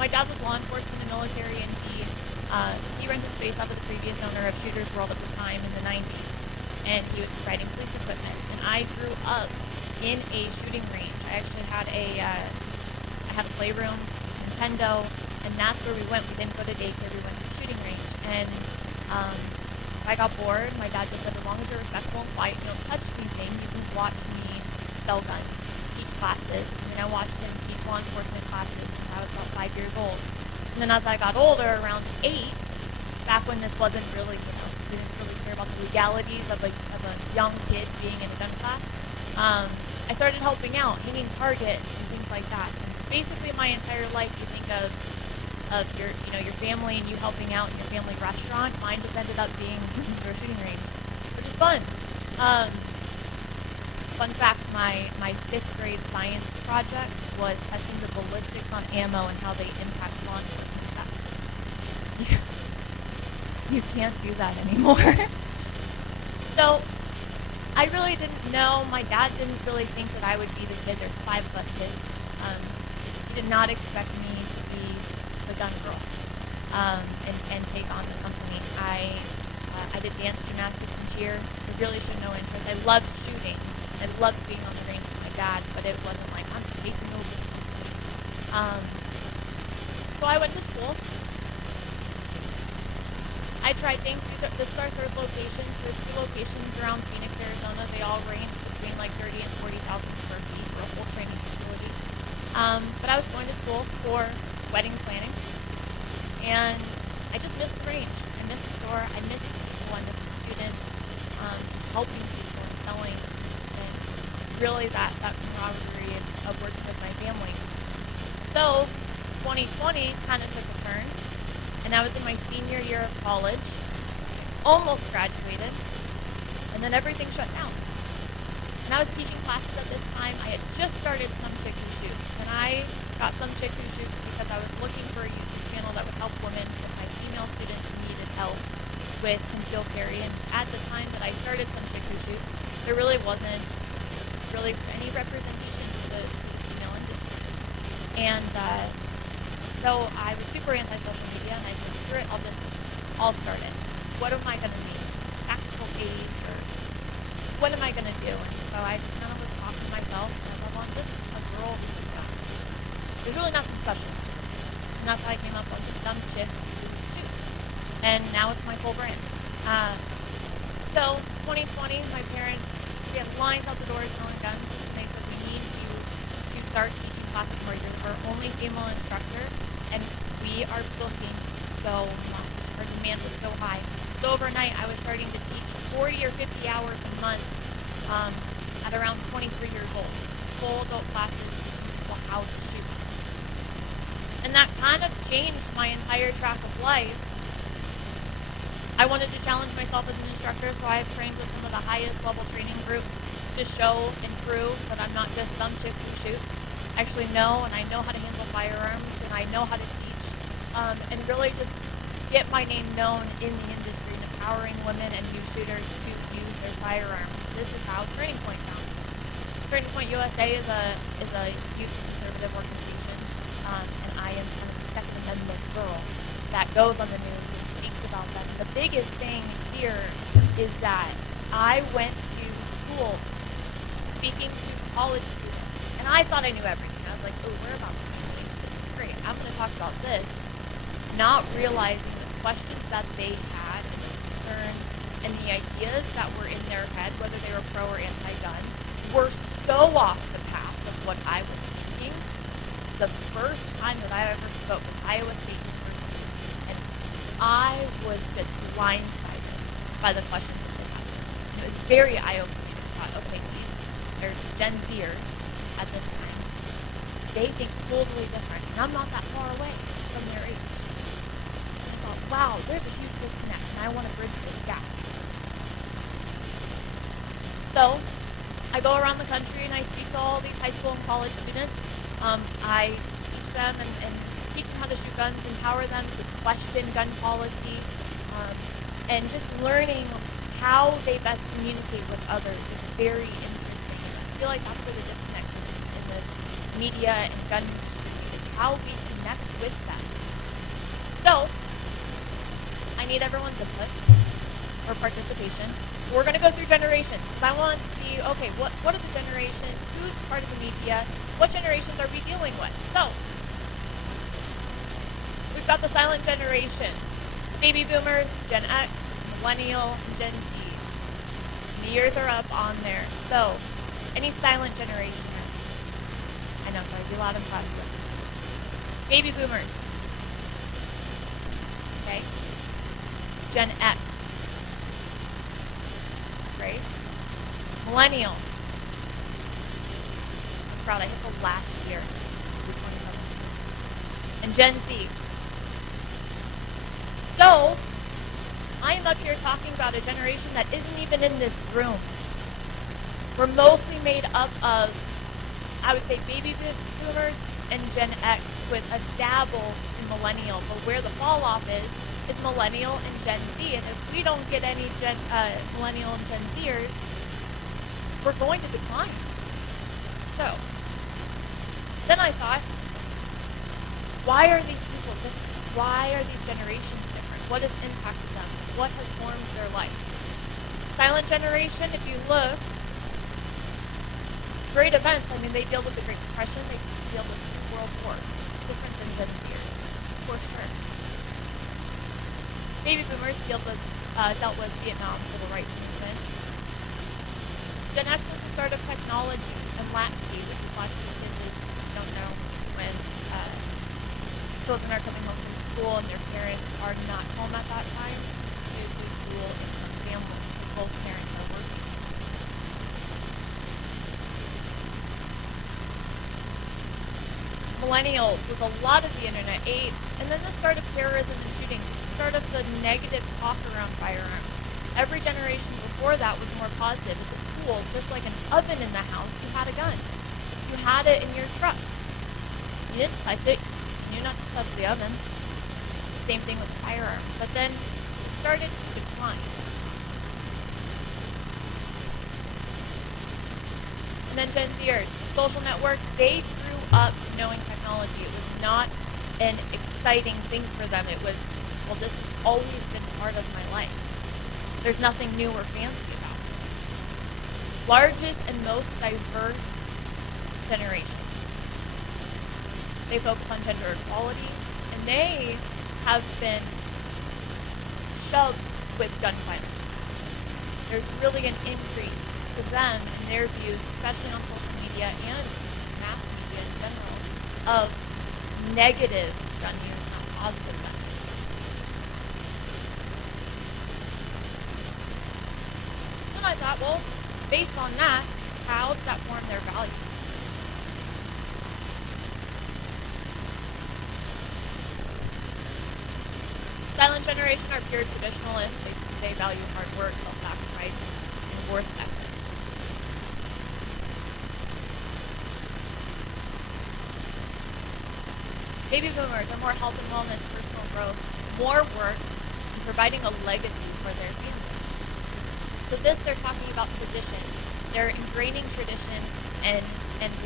dad was law enforcement in the military, and he rented space off of the previous owner of Shooter's World at the time in the 90s, and he was providing police equipment. And I grew up in a shooting range. I actually had I had a playroom, Nintendo, and that's where we went. We didn't go to daycare, we went to the shooting range. And if I got bored, my dad just said, as long as you're respectful and quiet, you don't touch anything, you can watch me sell guns, teach classes. And then I watched him teach law enforcement classes when I was about 5 years old. And then as I got older, around 8, back when this wasn't really, didn't really care about the legalities of a young kid being in a gun class, I started helping out, hitting targets and things like that. And basically my entire life, you think of your family and you helping out in your family restaurant. Mine just ended up being your shooting range, which is fun. Fun fact, my 5th grade science project was testing the ballistics on ammo and how they impact law enforcement staff. You can't do that anymore. So I really didn't know. My dad didn't really think that I would be the kid. There's 5 of us kids. He did not expect me to be the gun girl and take on the company. I did dance, gymnastics, and cheer. I really showed no interest. I loved shooting. I loved being on the range with my dad, but it wasn't like I'm taking over. So I went to school. I tried things. This is our 3rd location. There's 2 locations around Phoenix, Arizona. They all range between like 30 and 40,000 square feet for a whole training facility. But I was going to school for wedding planning, and I just missed the range. I missed the store. I missed people. I missed the students, helping people and selling, and really that camaraderie of working with my family. So 2020 kind of took a turn. And I was in my senior year of college, almost graduated, and then everything shut down. And I was teaching classes at this time. I had just started Some Chick Who Shoots, and I got Some Chick Who Shoots because I was looking for a YouTube channel that would help women with my female students who needed help with concealed carry. And at the time that I started Some Chick Who Shoots, there really wasn't really any representation for the female industry. And so I was super anti-social media, and I said, screw it, I'll start it. What am I going to need? Tactical aids, or what am I going to do? And so I just kind of was talking to myself, and I thought, well, I'm just a girl who's young. There's really nothing special. And that's how I came up with the Some Chick Who Shoots. And now it's my full brand. So 2020, my parents, we had lines out the doors selling guns, and they said we need to start teaching classes more. You're our only female instructor, and we are booking so much. Our demand was so high. So overnight, I was starting to teach 40 or 50 hours a month at around 23 years old. Full adult classes, well, how to shoot. And that kind of changed my entire track of life. I wanted to challenge myself as an instructor, so I have trained with some of the highest level training groups to show and prove that I'm not just some chick who shoots. I actually know, and I know how to handle firearms, and I know how to teach, and really just get my name known in the industry and empowering women and new shooters to use their firearms. This is how Turning Point found. Turning Point USA is a youth conservative organization, and I am kind of the Second Amendment girl that goes on the news and speaks about that. And the biggest thing here is that I went to school speaking to college students, and I thought I knew everything. I was like, oh, we're about this. This is great. I'm going to talk about this. Not realizing the questions that they had and the concerns and the ideas that were in their head, whether they were pro or anti-gun, were so off the path of what I was thinking. The first time that I ever spoke with Iowa State University, and I was just blindsided by the questions that they had. It was very eye-opening. I thought, okay, there's Gen Zers at this time. They think totally different, and I'm not that far away from their age. And I thought, wow, there's a huge disconnect, and I want to bridge this gap. So I go around the country and I speak to all these high school and college students. I teach them and teach them how to shoot guns, empower them to question gun policy, and just learning how they best communicate with others is very interesting. And I feel like that's where the disconnect is in the media and gun industry, is how we connect with them. So I need everyone's input or participation. We're going to go through generations, because I want to see, okay, what are the generations, who's part of the media, what generations are we dealing with? So, we've got the silent generation, baby boomers, Gen X, millennial, and Gen Z. And the years are up on there. So, any silent generation? I know, sorry, be loud and proud of you. Baby boomers. Okay. Gen X. Great. Millennial. I'm proud I hit the last year. And Gen Z. So, I am up here talking about a generation that isn't even in this room. We're mostly made up of, I would say, baby boomers and Gen X with a dabble in millennial. But where the fall off is millennial and Gen Z. And if we don't get any millennial and Gen Zers, we're going to decline. So then I thought, why are these people different? Why are these generations different? What has impacted them? What has formed their life? Silent generation, if you look, great events. I mean, they deal with the Great Depression. They deal with World War. Different than Gen Zers, for sure. Baby boomers dealt with Vietnam civil rights movement. Gen X was the start of technology and latchkey, which is lots of kids don't know when children are coming home from school and their parents are not home at that time. Usually dual income families, both parents are working. Millennials with a lot of the internet age, and then the start of terrorism and shooting, the start of the negative talk around firearms. Every generation before that was more positive. At the school, just like an oven in the house, you had a gun. You had it in your truck. You didn't touch it. You knew not to touch the oven. Same thing with firearms. But then it started to decline. And then Gen Zers, social networks, they grew up knowing technology. It was not an exciting thing for them. It was, well, this has always been part of my life. There's nothing new or fancy about it. Largest and most diverse generation. They focus on gender equality, and they have been shoved with gun violence. There's really an increase to them in their views, especially on social media and mass media in general, of negative gun use, not positive gun use. And I thought, well, based on that, how does that form their values? Silent generation are pure traditionalists. They value hard work, self-sacrifice, and worth ethic. Baby boomers are more health and wellness, personal growth, more work, and providing a legacy for their family. So this, they're talking about tradition. They're ingraining tradition and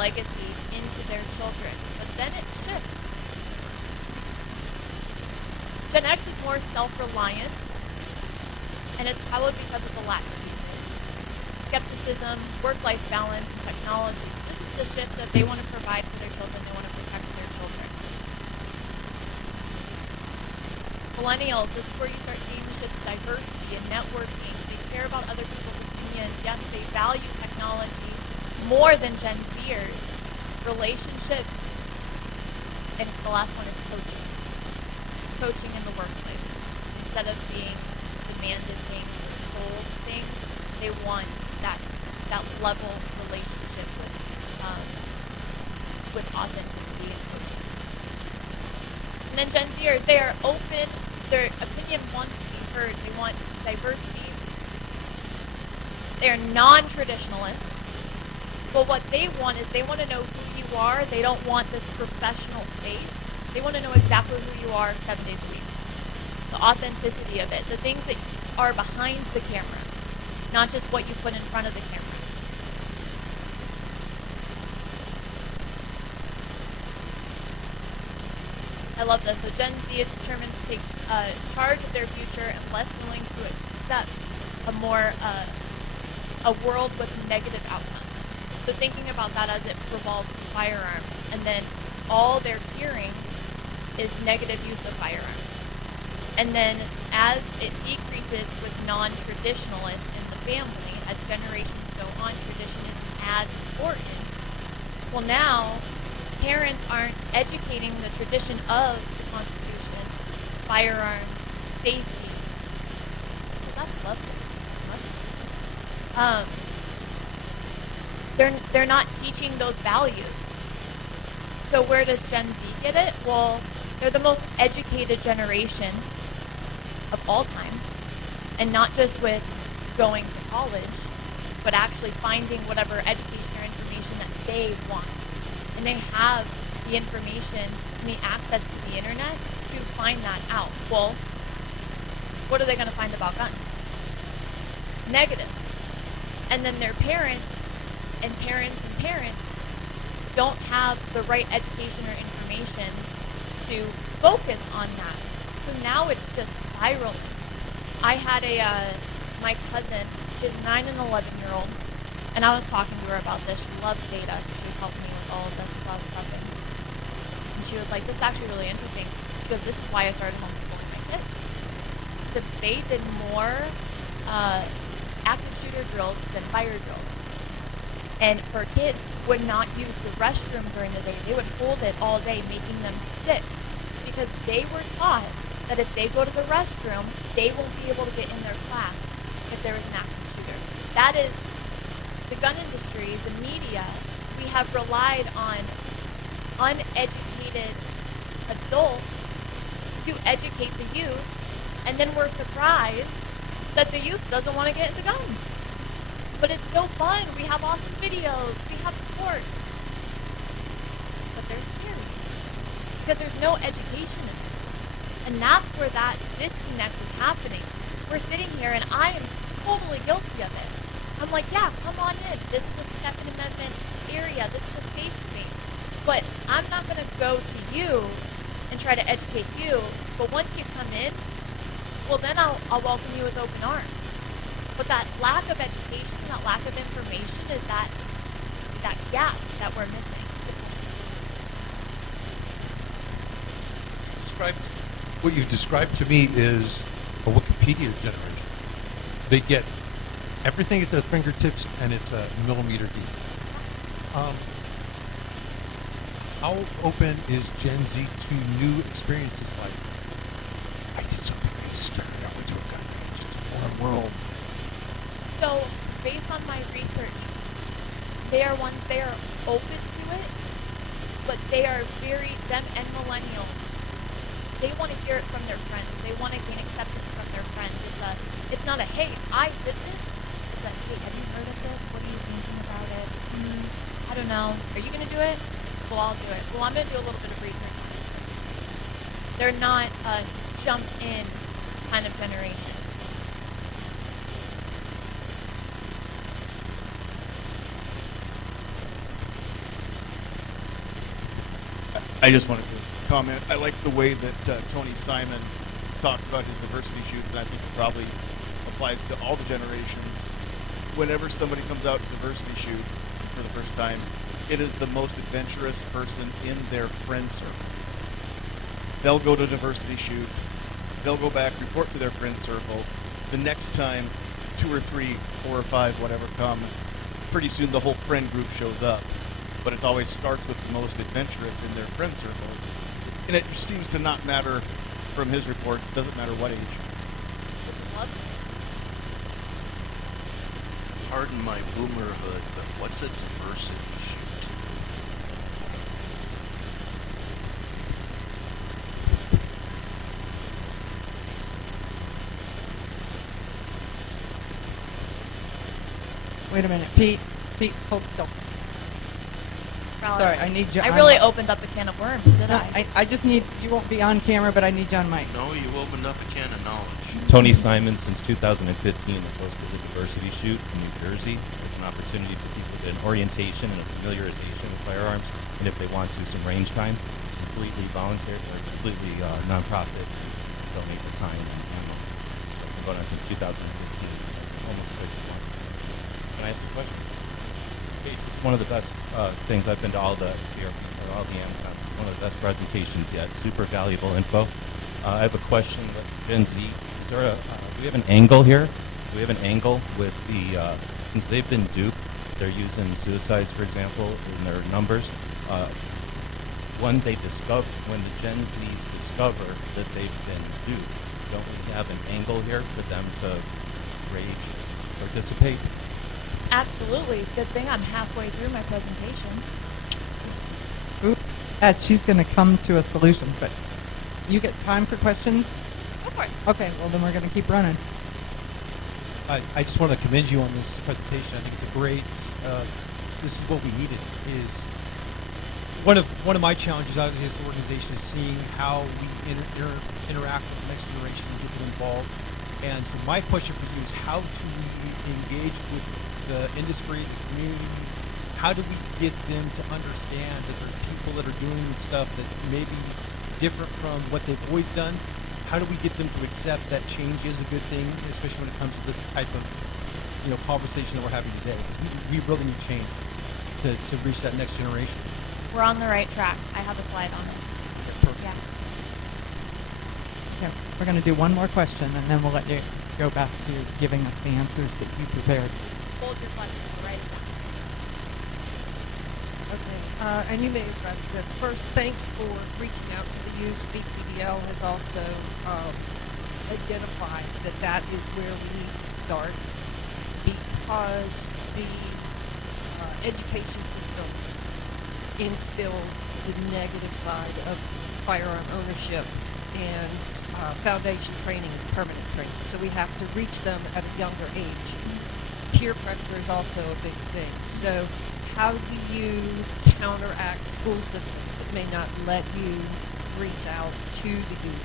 legacy into their children. But then it shifts. Gen X is more self-reliant, and it's probably because of the lack of skepticism, work-life balance, and technology. This is the shift that they want to provide for their children. They want to protect their children. Millennials, this is where you start seeing this diversity and networking. They care about other people's opinions. Yes, they value technology more than Gen Zers. Relationships, and the last one is coaching. Coaching in the workplace. Instead of being demanded things or told things, they want that level relationship with authenticity and coaching. And then Gen Zers, they are open. Their opinion wants to be heard. They want diversity. They are non-traditionalists. But what they want is they want to know who you are. They don't want this professional face. They want to know exactly who you are 7 days a week. The authenticity of it. The things that are behind the camera. Not just what you put in front of the camera. I love this. So Gen Z is determined to take charge of their future and less willing to accept a world with negative outcomes. So thinking about that as it revolves firearms, and then all they're hearing is negative use of firearms. And then as it decreases with non-traditionalists in the family, as generations go on, tradition isn't as important. Well, now parents aren't educating the tradition of the Constitution, firearms, safety. So that's lovely. They're not teaching those values. So where does Gen Z get it? Well, they're the most educated generation of all time, and not just with going to college, but actually finding whatever education or information that they want. And they have the information and the access to the internet to find that out. Well, what are they going to find about guns? Negative. And then their parents and parents and parents don't have the right education or information to focus on that. So now it's just spiraling. I had my cousin, she's 9 and 11-year-old, and I was talking to her about this. She loves data. She helped me with all of this stuff. And she was like, this is actually really interesting. She goes, this is why I started homeschooling my kids. Because they did more active shooter drills than fire drills. And her kids would not use the restroom during the day. They would hold it all day, making them sick. Because they were taught that if they go to the restroom, they won't be able to get in their class if there is an active shooter. That is, the gun industry, the media, we have relied on uneducated adults to educate the youth, and then we're surprised that the youth doesn't want to get into guns. But it's so fun. We have awesome videos. We have sports. But they're scared because there's no education in it. And that's where that disconnect is happening. We're sitting here, and I am totally guilty of it. I'm like, yeah, come on in. This is a Second Amendment area. This is a safe space. But I'm not going to go to you and try to educate you. But once you come in, well, then I'll welcome you with open arms. But that lack of education, that lack of information is that gap that we're missing. What you've described to me is a Wikipedia generation. They get everything at their fingertips, and it's a millimeter deep. How open is Gen Z to new experiences like, I did something really scary, I went to a gun range, it's a foreign world. So, based on my research, they are open to it, but they are them and millennials, they want to hear it from their friends. They want to gain acceptance from their friends. It's not a, hey, I did this. It's a, hey, have you heard of this? What are you thinking about it? I don't know. Are you going to do it? Well, I'll do it. Well, I'm going to do a little bit of research. They're not a jump in kind of generation. I just wanted to comment. I like the way that Tony Simon talked about his diversity shoot, and I think it probably applies to all the generations. Whenever somebody comes out to diversity shoot for the first time, it is the most adventurous person in their friend circle. They'll go to diversity shoot, they'll go back, report to their friend circle. The next time 2 or 3, 4 or 5, whatever come, pretty soon the whole friend group shows up. But it always starts with the most adventurous in their friend circle. And it seems to not matter from his reports, doesn't matter what age. Pardon my boomerhood, but what's a diversity shoot? Wait a minute, Pete, hold still. Probably. Sorry, I need you. I really opened up a can of worms, didn't No, I just need, you won't be on camera, but I need you on mic. No, you opened up a can of knowledge. Tony Simon, since 2015, has hosted a diversity shoot in New Jersey. It's an opportunity for people to get an orientation and a familiarization with firearms, and if they want to, some range time. Completely voluntary or completely nonprofit. Donate the time and ammo. So it's been going on since 2015, almost 6 months. Can I ask a question? It's one of the best things. I've been to all the AmmCon. One of the best presentations yet. Super valuable info. I have a question with Gen Z. Is there do we have an angle here? Do we have an angle with the since they've been duped? They're using suicides, for example, in their numbers. When the Gen Zs discover that they've been duped, don't we have an angle here for them to participate? Absolutely. Good thing I'm halfway through my presentation. She's going to come to a solution, but you get time for questions? Go for it. Okay, well then we're going to keep running. I just want to commend you on this presentation. I think it's a great. This is what we needed. Is one of my challenges out of this organization is seeing how we interact with the next generation and get them involved. And so my question for you is, how do we engage with the industry, the community? How do we get them to understand that there are people that are doing stuff that may be different from what they've always done? How do we get them to accept that change is a good thing, especially when it comes to this type of, conversation that we're having today? We really need change to reach that next generation. We're on the right track. I have a slide on it. Yeah. Okay, we're going to do one more question, and then we'll let you go back to giving us the answers that you prepared. Hold your question. Right down. Okay, and you may address this. First, thanks for reaching out to the youth. BCDL has also identified that is where we need to start, because the education system instills the negative side of firearm ownership, and foundation training is permanent training. So we have to reach them at a younger age. Peer pressure is also a big thing. So how do you counteract school systems that may not let you reach out to the youth?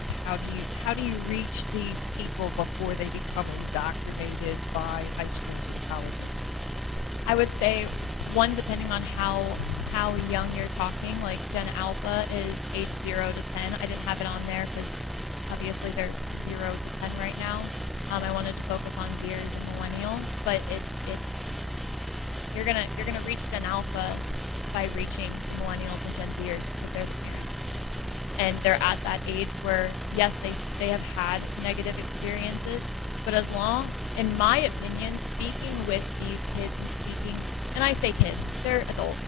How do you reach these people before they become indoctrinated by high school and college? I would say, one, depending on how young you're talking, like Gen Alpha is age 0 to 10. I didn't have it on there because obviously they're 0 to 10 right now. I wanted to focus on Zers and millennials, but you're gonna reach Gen Alpha by reaching millennials and Gen Zers because they're the parents, and they're at that age where yes, they have had negative experiences, but as long, in my opinion, speaking with these kids, and I say kids, they're adults,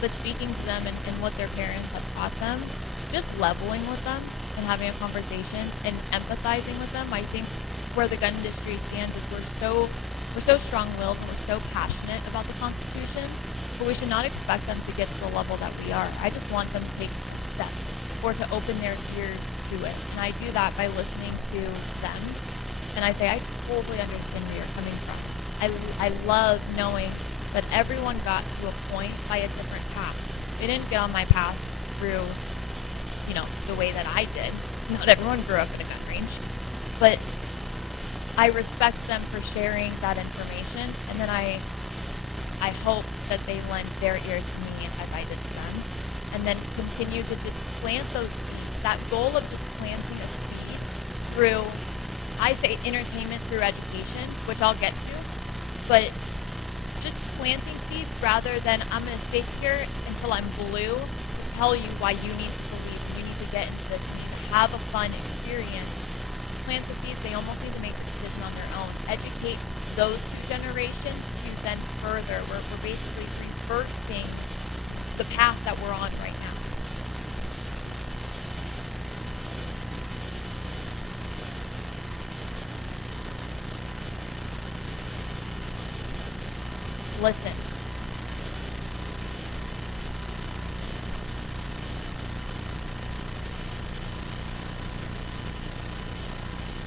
but speaking to them and what their parents have taught them, just leveling with them and having a conversation and empathizing with them. I think where the gun industry stands is we're so strong-willed and we're so passionate about the Constitution, but we should not expect them to get to the level that we are. I just want them to take steps or to open their ears to it, and I do that by listening to them. And I say, I totally understand where you're coming from. I love knowing that everyone got to a point by a different path. They didn't get on my path through, the way that I did. Not everyone grew up in a gun range. But I respect them for sharing that information, and then I hope that they lend their ear to me as I did to them, and then continue to just plant those seeds. That goal of just planting a seed through, I say entertainment through education, which I'll get to, but just planting seeds rather than I'm going to sit here until I'm blue to tell you why you need to believe, you need to get into this, you need to have a fun experience. Plant the seeds, they almost need to make the decision on their own. Educate those two generations to then further. We're basically reversing the path that we're on right now. Listen.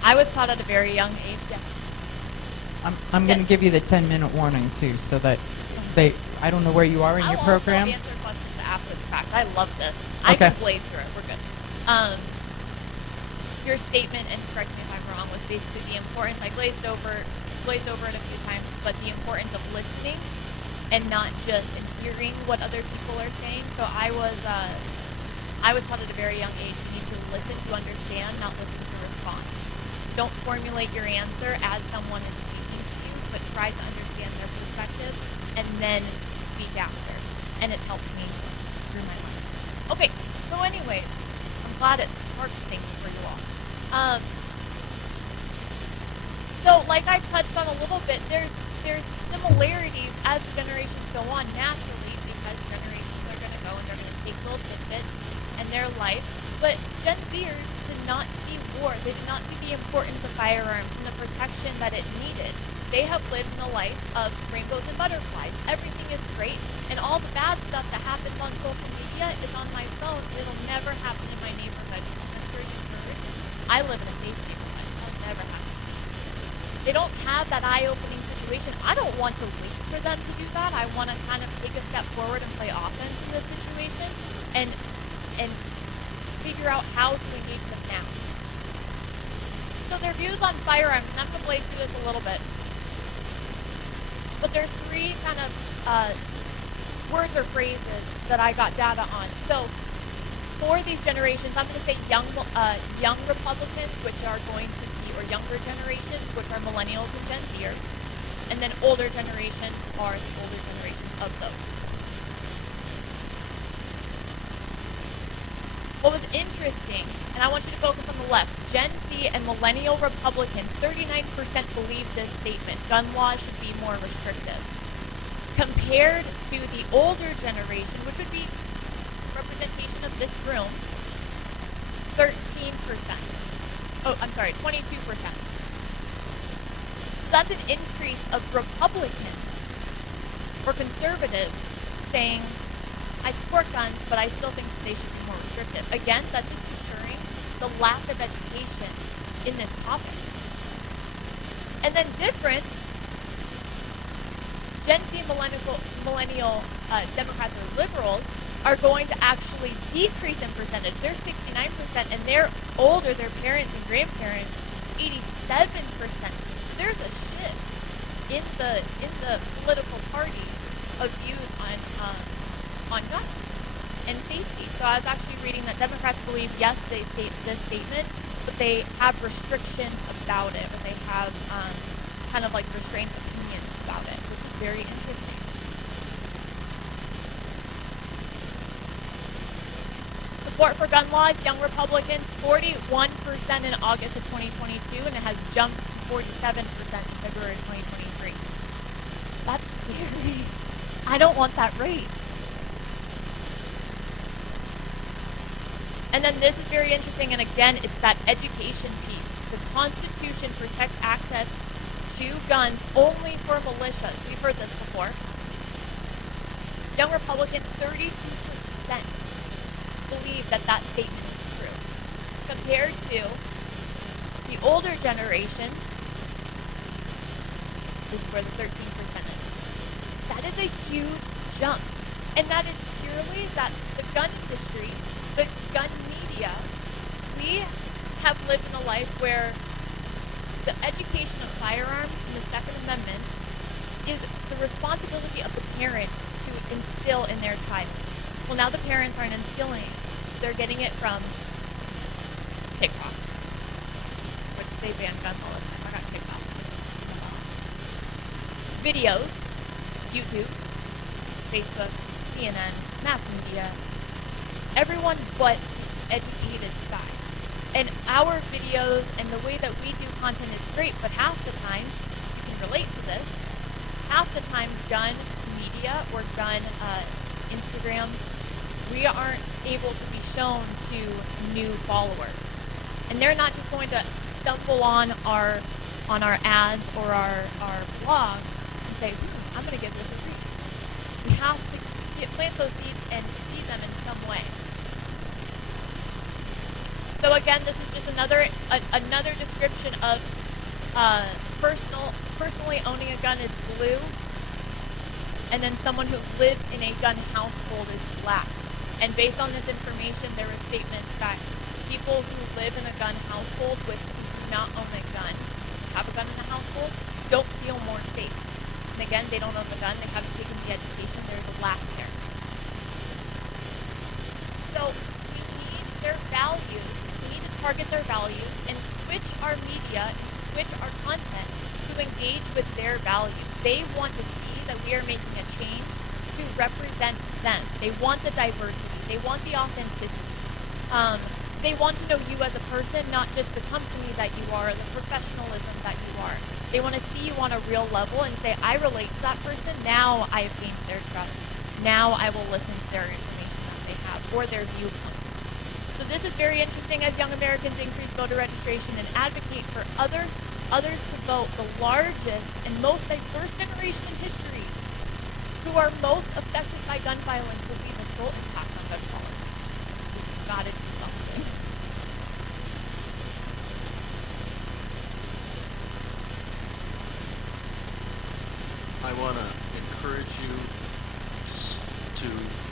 I was taught at a very young age. Yes. I'm going to give you the 10-minute warning too, so that I don't know where you are in your program. I'll answer questions after the fact. I love this. I can blaze through it. We're good. Your statement, and correct me if I'm wrong, was basically the importance. I glazed over it a few times, but the importance of listening and not just hearing what other people are saying. So I was taught at a very young age, you need to listen to understand, not listen to respond. Don't formulate your answer as someone is speaking to you, but try to understand their perspective and then speak after. And it's helped me through my life. Okay, so anyways, I'm glad it sparked things for you all. So like I touched on a little bit, there's similarities as generations go on naturally, because generations are going to go and they're going to take little tidbits in their life. But Gen Zers did not see war. They did not see the importance of firearms and the protection that it needed. They have lived in a life of rainbows and butterflies. Everything is great, and all the bad stuff that happens on social media is on my phone. It'll never happen in my neighborhood. I live in a safe neighborhood. That'll never happen. They don't have that eye-opening situation. I don't want to wait for them to do that. I want to kind of take a step forward and play offense in this situation and figure out how to engage them now. So their views on firearms, and I'm going to blaze through this a little bit. But there's three kind of words or phrases that I got data on. So for these generations, I'm going to say young Republicans, which are going to be, or younger generations, which are millennials and Gen Zers, and then older generations are the older generations of those. What was interesting, and I want you to focus on the left, Gen Z and millennial Republicans, 39% believe this statement, gun laws should be more restrictive. Compared to the older generation, which would be representation of this room, 22%. So that's an increase of Republicans or conservatives saying, I support guns, but I still think they should be more restrictive. Again, that's just ensuring the lack of education in this topic. And then different, Gen Z millennial Democrats or liberals are going to actually decrease in percentage. They're 69%, and they're older, their parents and grandparents, 87%. There's a shift in the political party of views on guns and safety. So I was actually reading that Democrats believe, yes, they state this statement, but they have restrictions about it, or they have kind of like restrained opinions about it, which is very interesting. Support for gun laws, young Republicans, 41% in August of 2022, and it has jumped to 47% in February of 2023. That's scary. I don't want that rate. And then this is very interesting, and again, it's that education piece. The Constitution protects access to guns only for militias. We've heard this before. Young Republicans, 32% believe that statement is true. Compared to the older generation, this is where the 13% is. That is a huge jump. And that is purely that the gun industry, the gun media, we have lived in a life where the education of firearms and the Second Amendment is the responsibility of the parent to instill in their child. Well, now the parents aren't instilling. They're getting it from TikTok, which they ban guns all the time. I got TikTok. Videos, YouTube, Facebook, CNN, mass media, everyone but the educated side. And our videos and the way that we do content is great, but half the time, you can relate to this, half the time gun media or gun Instagram, we aren't able to be shown to new followers. And they're not just going to stumble on our ads or our blog and say, I'm going to give this a read. We have to plant those seeds and see them in some way. So again, this is just another description of personally owning a gun is blue, and then someone who lives in a gun household is black. And based on this information, there were statements that people who live in a gun household with who do not own a gun, have a gun in the household, don't feel more safe. And again, they don't own the gun, they haven't taken the education, there's a lack there. So we need their values, we need to target their values and switch our media, switch our content to engage with their values. They want to see that we are making a change to represent them. They want the diversity. They want the authenticity. They want to know you as a person, not just the company that you are, or the professionalism that you are. They want to see you on a real level and say, I relate to that person. Now I have gained their trust. Now I will listen to their information that they have or their viewpoint. So this is very interesting as young Americans increase voter registration and advocate for others to vote. The largest and most diverse generation in history who are most affected by gun violence will be the full impact on gun policy. We've got to do something. I want to encourage you to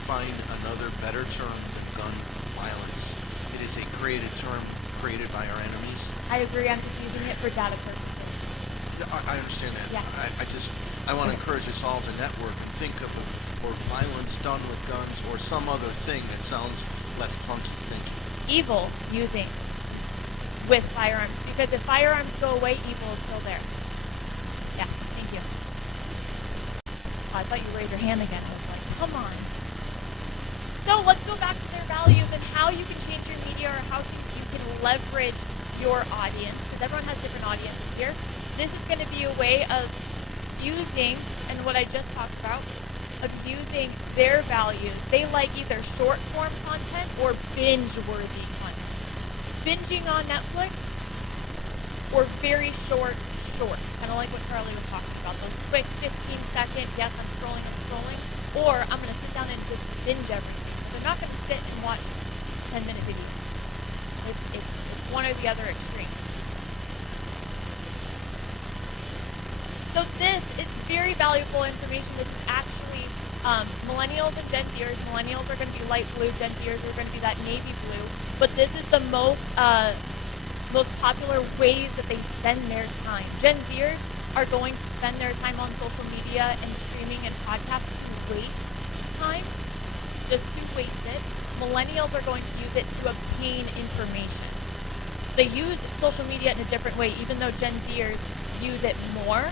find another better term than gun violence. It is a created term created by our enemies. I agree. I'm just using it for data purposes. I understand that. Yeah. I want to encourage us all to network and think of or violence done with guns or some other thing that sounds less funky thinking. Evil using with firearms, because if firearms go away, evil is still there. Yeah, thank you. Oh, I thought you raised your hand again. I was like, come on. So let's go back to their values and how you can change your media or how you can leverage your audience, because everyone has different audiences here. This is going to be a way of using, and what I just talked about, of using their values. They like either short form content or binge-worthy content. Binging on Netflix or very short, kind of like what Charlie was talking about, those quick 15-second, yes, I'm scrolling, or I'm going to sit down and just binge everything. They're not going to sit and watch 10-minute videos. It's one or the other extreme. So this is very valuable information. This is actually millennials and Gen Zers. Millennials are going to be light blue. Gen Zers are going to be that navy blue. But this is the most popular ways that they spend their time. Gen Zers are going to spend their time on social media and streaming and podcasts to waste time, just to waste it. Millennials are going to use it to obtain information. They use social media in a different way, even though Gen Zers use it more.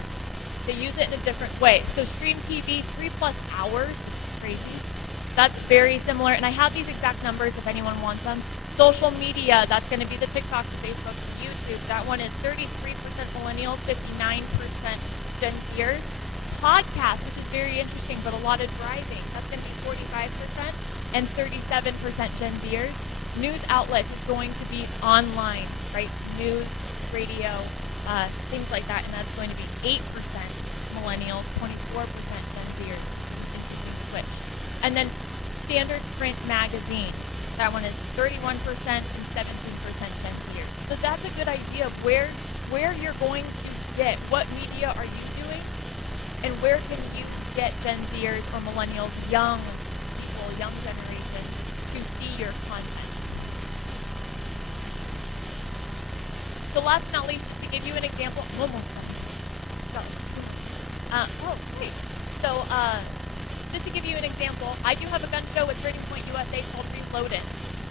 They use it in a different way. So stream TV, 3+ hours, crazy. That's very similar, and I have these exact numbers if anyone wants them. Social media, that's going to be the TikTok, the Facebook, the YouTube. That one is 33% millennials, 59% Gen Zers. Podcast, which is very interesting, but a lot of driving. That's going to be 45% and 37% Gen Zers. News outlets is going to be online, right? News, radio, things like that, and that's going to be 8% millennials, 24% Gen Zers. Interesting switch. And then standard print magazine. That one is 31% and 17% Gen Zers. So that's a good idea of where you're going to get, what media are you doing, and where can you get Gen Zers or millennials, young people, young generation, to see your content. So last but not least, to give you an example, great. So, just to give you an example, I do have a gun show with Turning Point USA called Reloaded.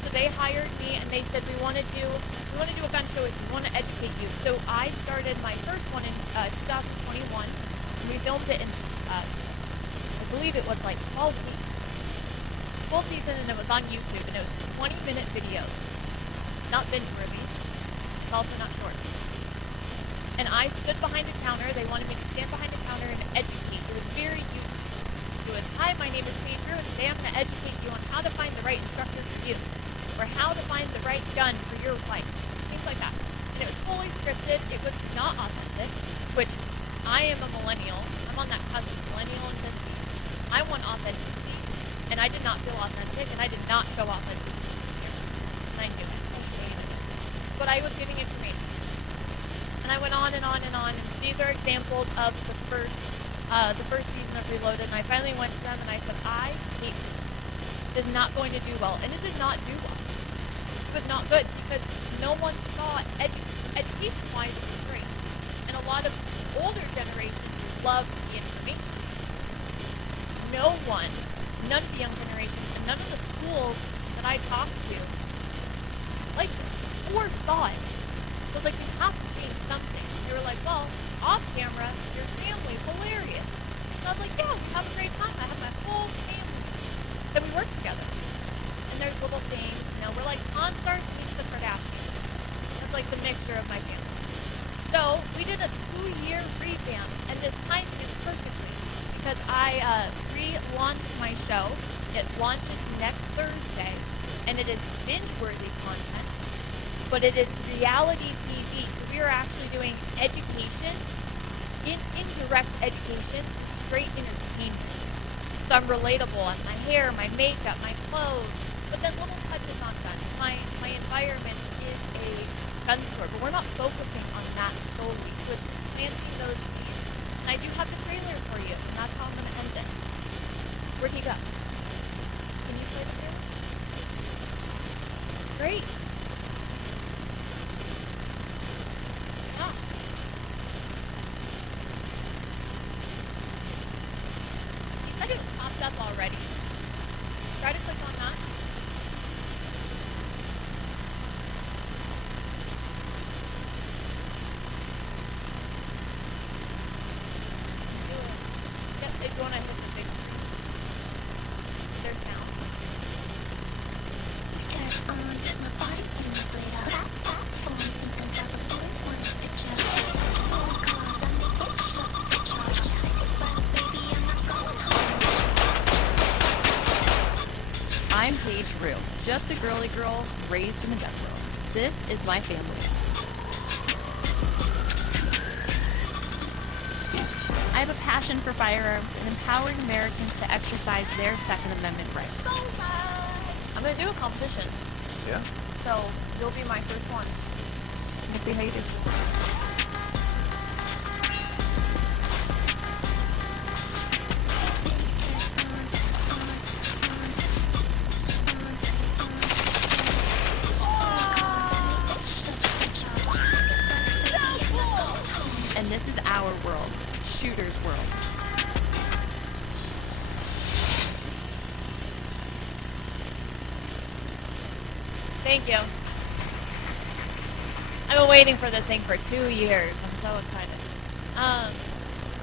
So they hired me and they said, we want to do a gun show with you, we want to educate you. So I started my first one in 2021, and we filmed it in, I believe it was like 12 weeks. Full season, and it was on YouTube, and it was 20-minute videos. Not binge-worthy. It's also not short. And I stood behind a counter. They wanted me to stand behind a counter and educate. It was very useful. It was, hi, my name is Shane Drew, and today I'm going to educate you on how to find the right instructor for you, or how to find the right gun for your wife, things like that. And it was fully scripted. It was not authentic, which I am a millennial. I'm on that cusp of millennial and Gen Z. I want authenticity, and I did not feel authentic, and I did not show authenticity here. And I knew it. But I was giving information. And I went on and on and on, and these are examples of the first season of Reloaded, and I finally went to them and I said, I hate this. It is not going to do well, and it did not do well. It was not good, because no one saw education-wise it was great. And a lot of older generations loved the information. None of the young generations, and none of the schools that I talked to liked it, or saw it. So like, you have to change something. They were like, well, off camera, your family's hilarious. So I was like, yeah, we have a great time. I have my whole family. And we work together. And there's little things, we're like Pawn-Stars meets the Kardashians. That's like the mixture of my family. So we did a 2-year revamp, and this timed it perfectly because I relaunched my show. It launches next Thursday, and it is binge-worthy content, but it is reality TV. So we are actually doing education, indirect education, straight entertainment. So I'm relatable on my hair, my makeup, my clothes, but then little touches on guns. My environment is a gun store, but we're not focusing on that solely. So it's planting those seeds. And I do have the trailer for you. already. Try to click on that. Yep, if you want to hit the big screen. There's sound. I'm Paige Rue, just a girly girl raised in the gun world. This is my family. I have a passion for firearms and empowering Americans to exercise their Second Amendment rights. I'm going to do a competition. Yeah. So you'll be my first one. Let me see how you do. And this is our world, Shooter's World. Thank you. I've been waiting for this thing for 2 years. I'm so excited.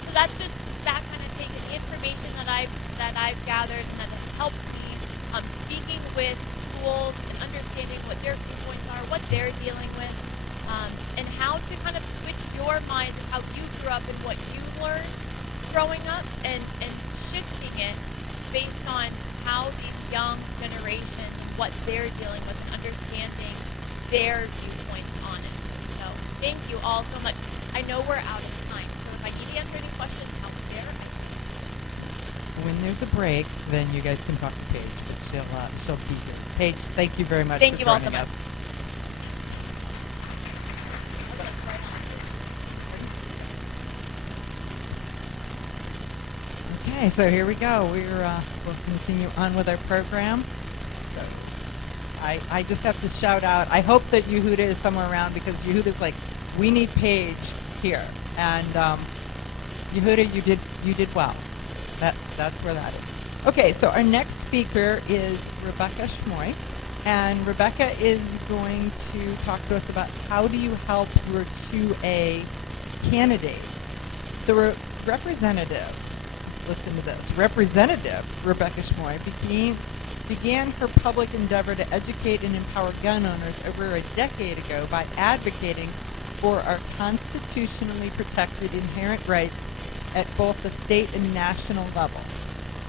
So that's just that kind of taking the information that I've gathered and that has helped me speaking with schools and understanding what their viewpoints are, what they're dealing with, and how to kind of switch your mind and how you grew up and what you learned growing up and shifting it based on how these young generations, what they're dealing with and understanding their viewpoints on it. So thank you all so much. I know we're out of time, so if I need to answer any questions out there, When there's a break, then you guys can talk to Paige, but she'll be here. Paige, thank you very much Thank for you all so joining much. us. Okay, so here we go. We'll continue on with our program. So I just have to shout out. I hope that Yehuda is somewhere around because Yehuda's like, we need Paige here, and Yehuda, you did well. That's where that is. Okay, so our next speaker is Rebecca Schmoy, and Rebecca is going to talk to us about how do you help your 2A candidates. So Representative. Listen to this. Representative Rebecca Schmoy began her public endeavor to educate and empower gun owners over a decade ago by advocating for our constitutionally protected inherent rights at both the state and national level.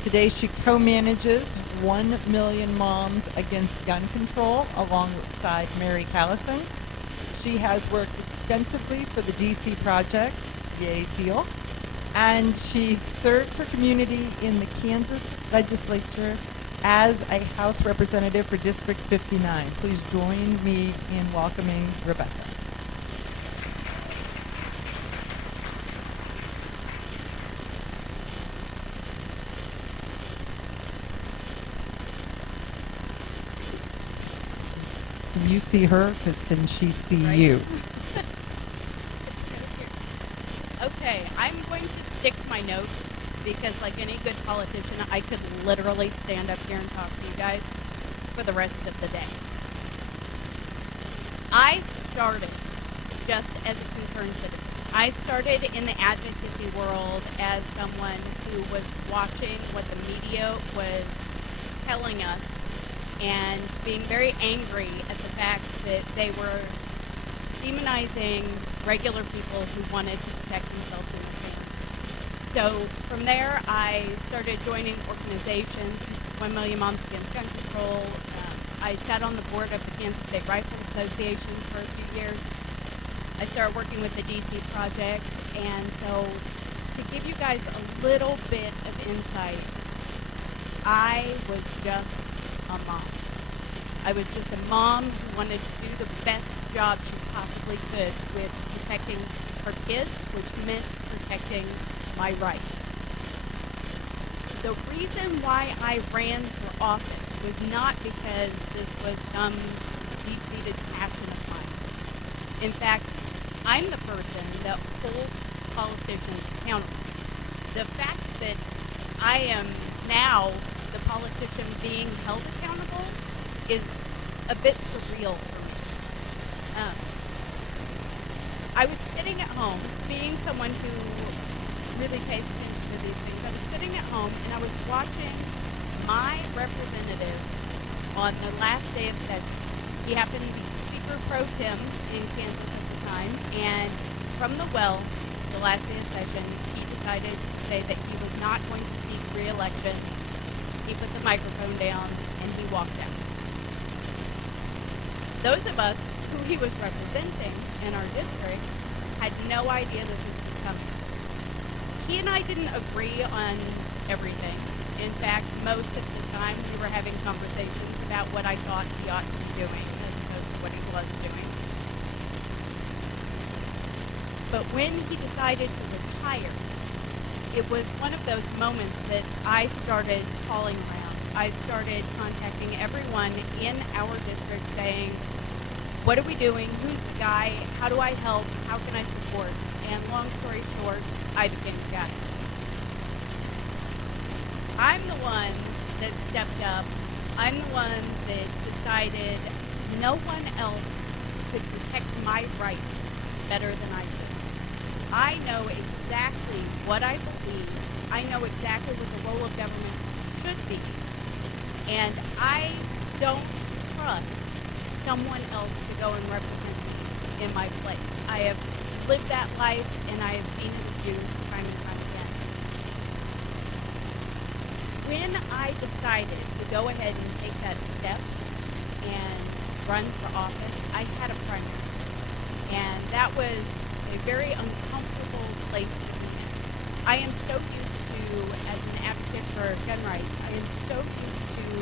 Today she co-manages 1 Million Moms Against Gun Control alongside Mary Callison. She has worked extensively for the DC Project, yay Teal, and she serves her community in the Kansas legislature as a House Representative for District 59. Please join me in welcoming Rebecca. Can you see her? Because can she see you? Okay, I'm going to stick to my notes because like any good politician, I could literally stand up here and talk to you guys for the rest of the day. I started just as a concerned citizen. I started in the advocacy world as someone who was watching what the media was telling us and being very angry at the fact that they were demonizing regular people who wanted to protect themselves and their families. So from there, I started joining organizations, 1 Million Moms Against Gun Control. I sat on the board of the Kansas State Rifle Association for a few years. I started working with the DC Project, and so to give you guys a little bit of insight, I was just a mom. I was just a mom who wanted to do the best job she possibly could with protecting her kids, which meant protecting my rights. The reason why I ran for office was not because this was some deep-seated passion of mine. In fact, I'm the person that holds politicians accountable. The fact that I am now the politician being held accountable is a bit surreal for me. I was sitting at home, being someone who really pays attention to these things. I was sitting at home and I was watching my representative on the last day of session. He happened to be Speaker Pro Tem in Kansas at the time, and from the well, the last day of session, he decided to say that he was not going to seek re-election. He put the microphone down and he walked out. Those of us who he was representing in our district had no idea that this was coming. He and I didn't agree on everything. In fact, most of the time we were having conversations about what I thought he ought to be doing as opposed to what he was doing. But when he decided to retire, it was one of those moments that I started calling around. I started contacting everyone in our district saying, what are we doing? Who's the guy? How do I help? How can I support? And long story short, I became the guy. I'm the one that stepped up. I'm the one that decided no one else could protect my rights better than I do. I know exactly what I believe. I know exactly what the role of government should be. And I don't trust someone else to go and represent me in my place. I have lived that life and I have seen it abused time and time again. When I decided to go ahead and take that step and run for office, I had a primary. And that was a very uncomfortable place to be in. I am so used to, as an advocate for gun rights, I am so used to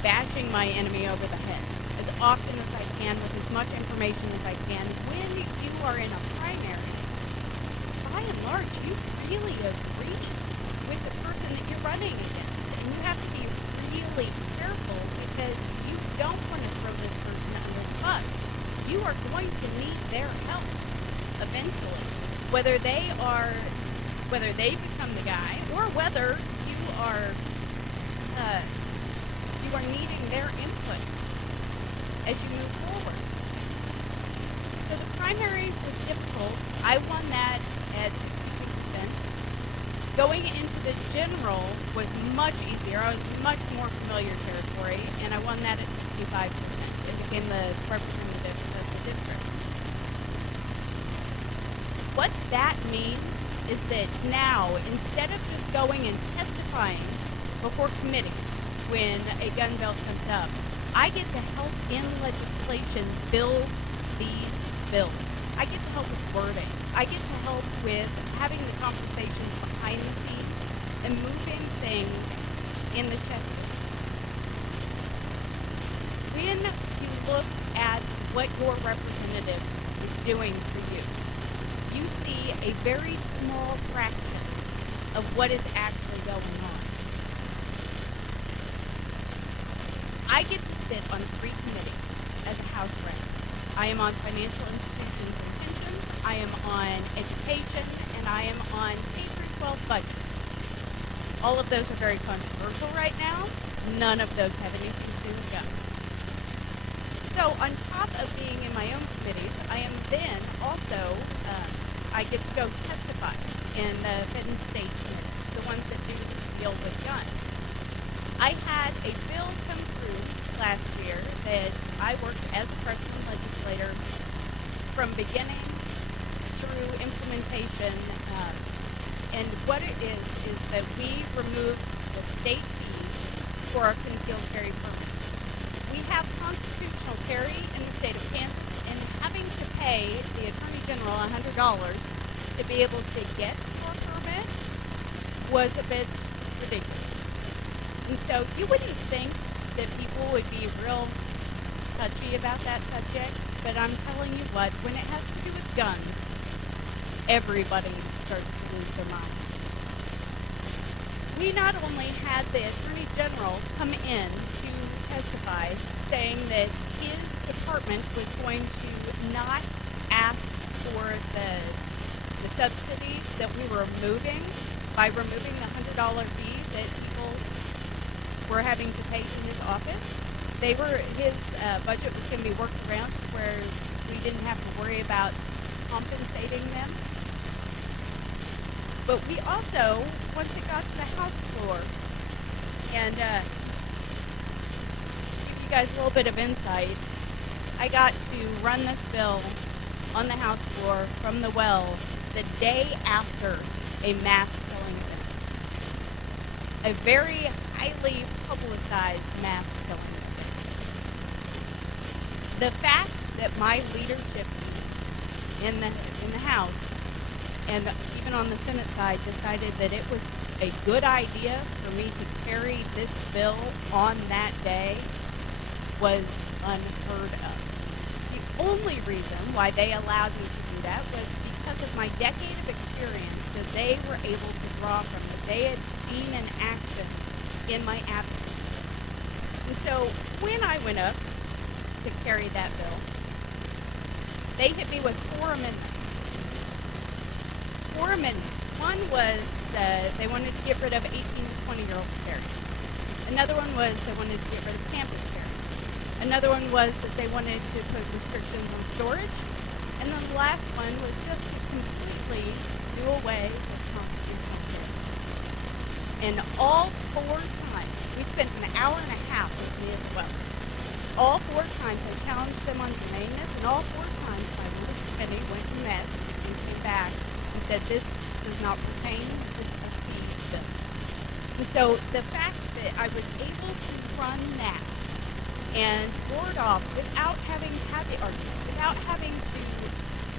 bashing my enemy over the head as often as I can with as much information as I can. When you are in a primary, by and large, you really agree with the person that you're running against. And you have to be really careful because you don't want to throw this person under the bus. You are going to need their help eventually. Whether they become the guy or whether you are needing their input as you move forward. So the primaries was difficult. I won that at 60%. Going into the general was much easier. I was much more familiar territory, and I won that at 65%. It became the representative of the district. What that means is that now, instead of just going and testifying before committee when a gun bill comes up, I get to help in legislation build these bills. I get to help with wording. I get to help with having the conversations behind the scenes and moving things in the checklist. When you look at what your representative is doing for you, you see a very small fraction of what is actually going on. I get to sit on 3 committees as a House rep. I am on financial institutions and pensions, I am on education, and I am on K-12 budget. All of those are very controversial right now. None of those have anything to do with guns. So on top of being in my own committees, I am then also, I get to go testify in the Fed and State committees, the ones that do deal with guns. I had a bill come through last year that I worked as a freshman legislator from beginning through implementation. And what it is that we removed the state fees for our concealed carry permits. We have constitutional carry in the state of Kansas, and having to pay the Attorney General $100 to be able to get our permit was a bit ridiculous. And so you wouldn't think that people would be real touchy about that subject, but I'm telling you what, when it has to do with guns, everybody starts to lose their mind. We not only had the Attorney General come in to testify saying that his department was going to not ask for the subsidies that we were removing by removing the $100 fee that people were having to pay in his office. His budget was going to be worked around where we didn't have to worry about compensating them. But we also, once it got to the House floor, and give you guys a little bit of insight, I got to run this bill on the House floor from the well the day after a mass killing event. A very highly publicized mass killing event. The fact that my leadership in the House and even on the Senate side decided that it was a good idea for me to carry this bill on that day was unheard of. The only reason why they allowed me to do that was because of my decade of experience that they were able to draw from, that they had seen in action in my advocacy. And so when I went up to carry that bill, they hit me with 4 amendments. 4 amendments. One was they wanted to get rid of 18 to 20-year-old carry. Another one was they wanted to get rid of campus carry. Another one was that they wanted to put restrictions on storage. And then the last one was just to completely do away with constitutional carry. And all 4 times, we spent an hour and a half with me as well. All 4 times I challenged them on germaneness, and all 4 times my leadership committee went and met and came back and said this does not pertain to a speed bill. And so the fact that I was able to run that and board off without having had the argument, without having to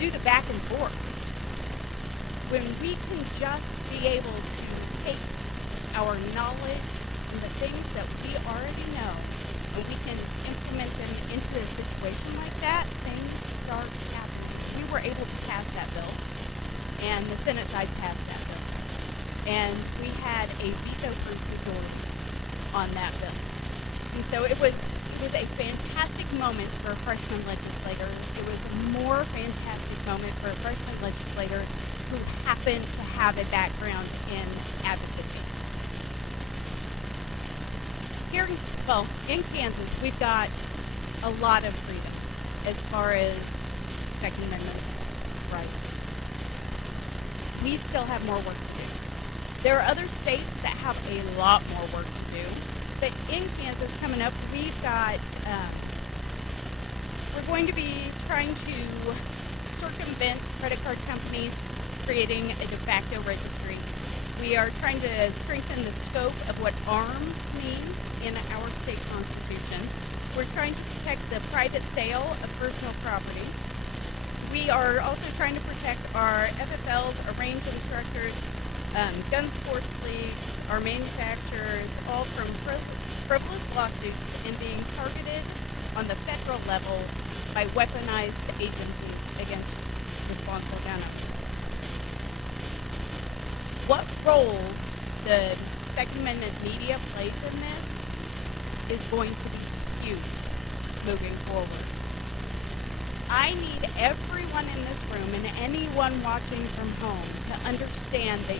do the back and forth, when we can just be able to take our knowledge and the things that we already know, and we can implement them into a situation like that, things start happening. We were able to pass that bill, and the Senate side passed that bill. And we had a veto-proof majority on that bill. And so it was a fantastic moment for freshman legislators. It was a more fantastic moment for a freshman legislator who happened to have a background in advocacy. Here, in Kansas, we've got a lot of freedom as far as Second Amendment rights. We still have more work to do. There are other states that have a lot more work to do. But in Kansas, coming up, we've got, we're going to be trying to circumvent credit card companies creating a de facto registry. We are trying to strengthen the scope of what arms mean in our state constitution. We're trying to protect the private sale of personal property. We are also trying to protect our FFLs, our range instructors, gun sports leagues, our manufacturers, all from frivolous lawsuits and being targeted on the federal level by weaponized agencies against responsible gun owners. What role the Second Amendment media plays in this is going to be huge moving forward. I need everyone in this room and anyone watching from home to understand that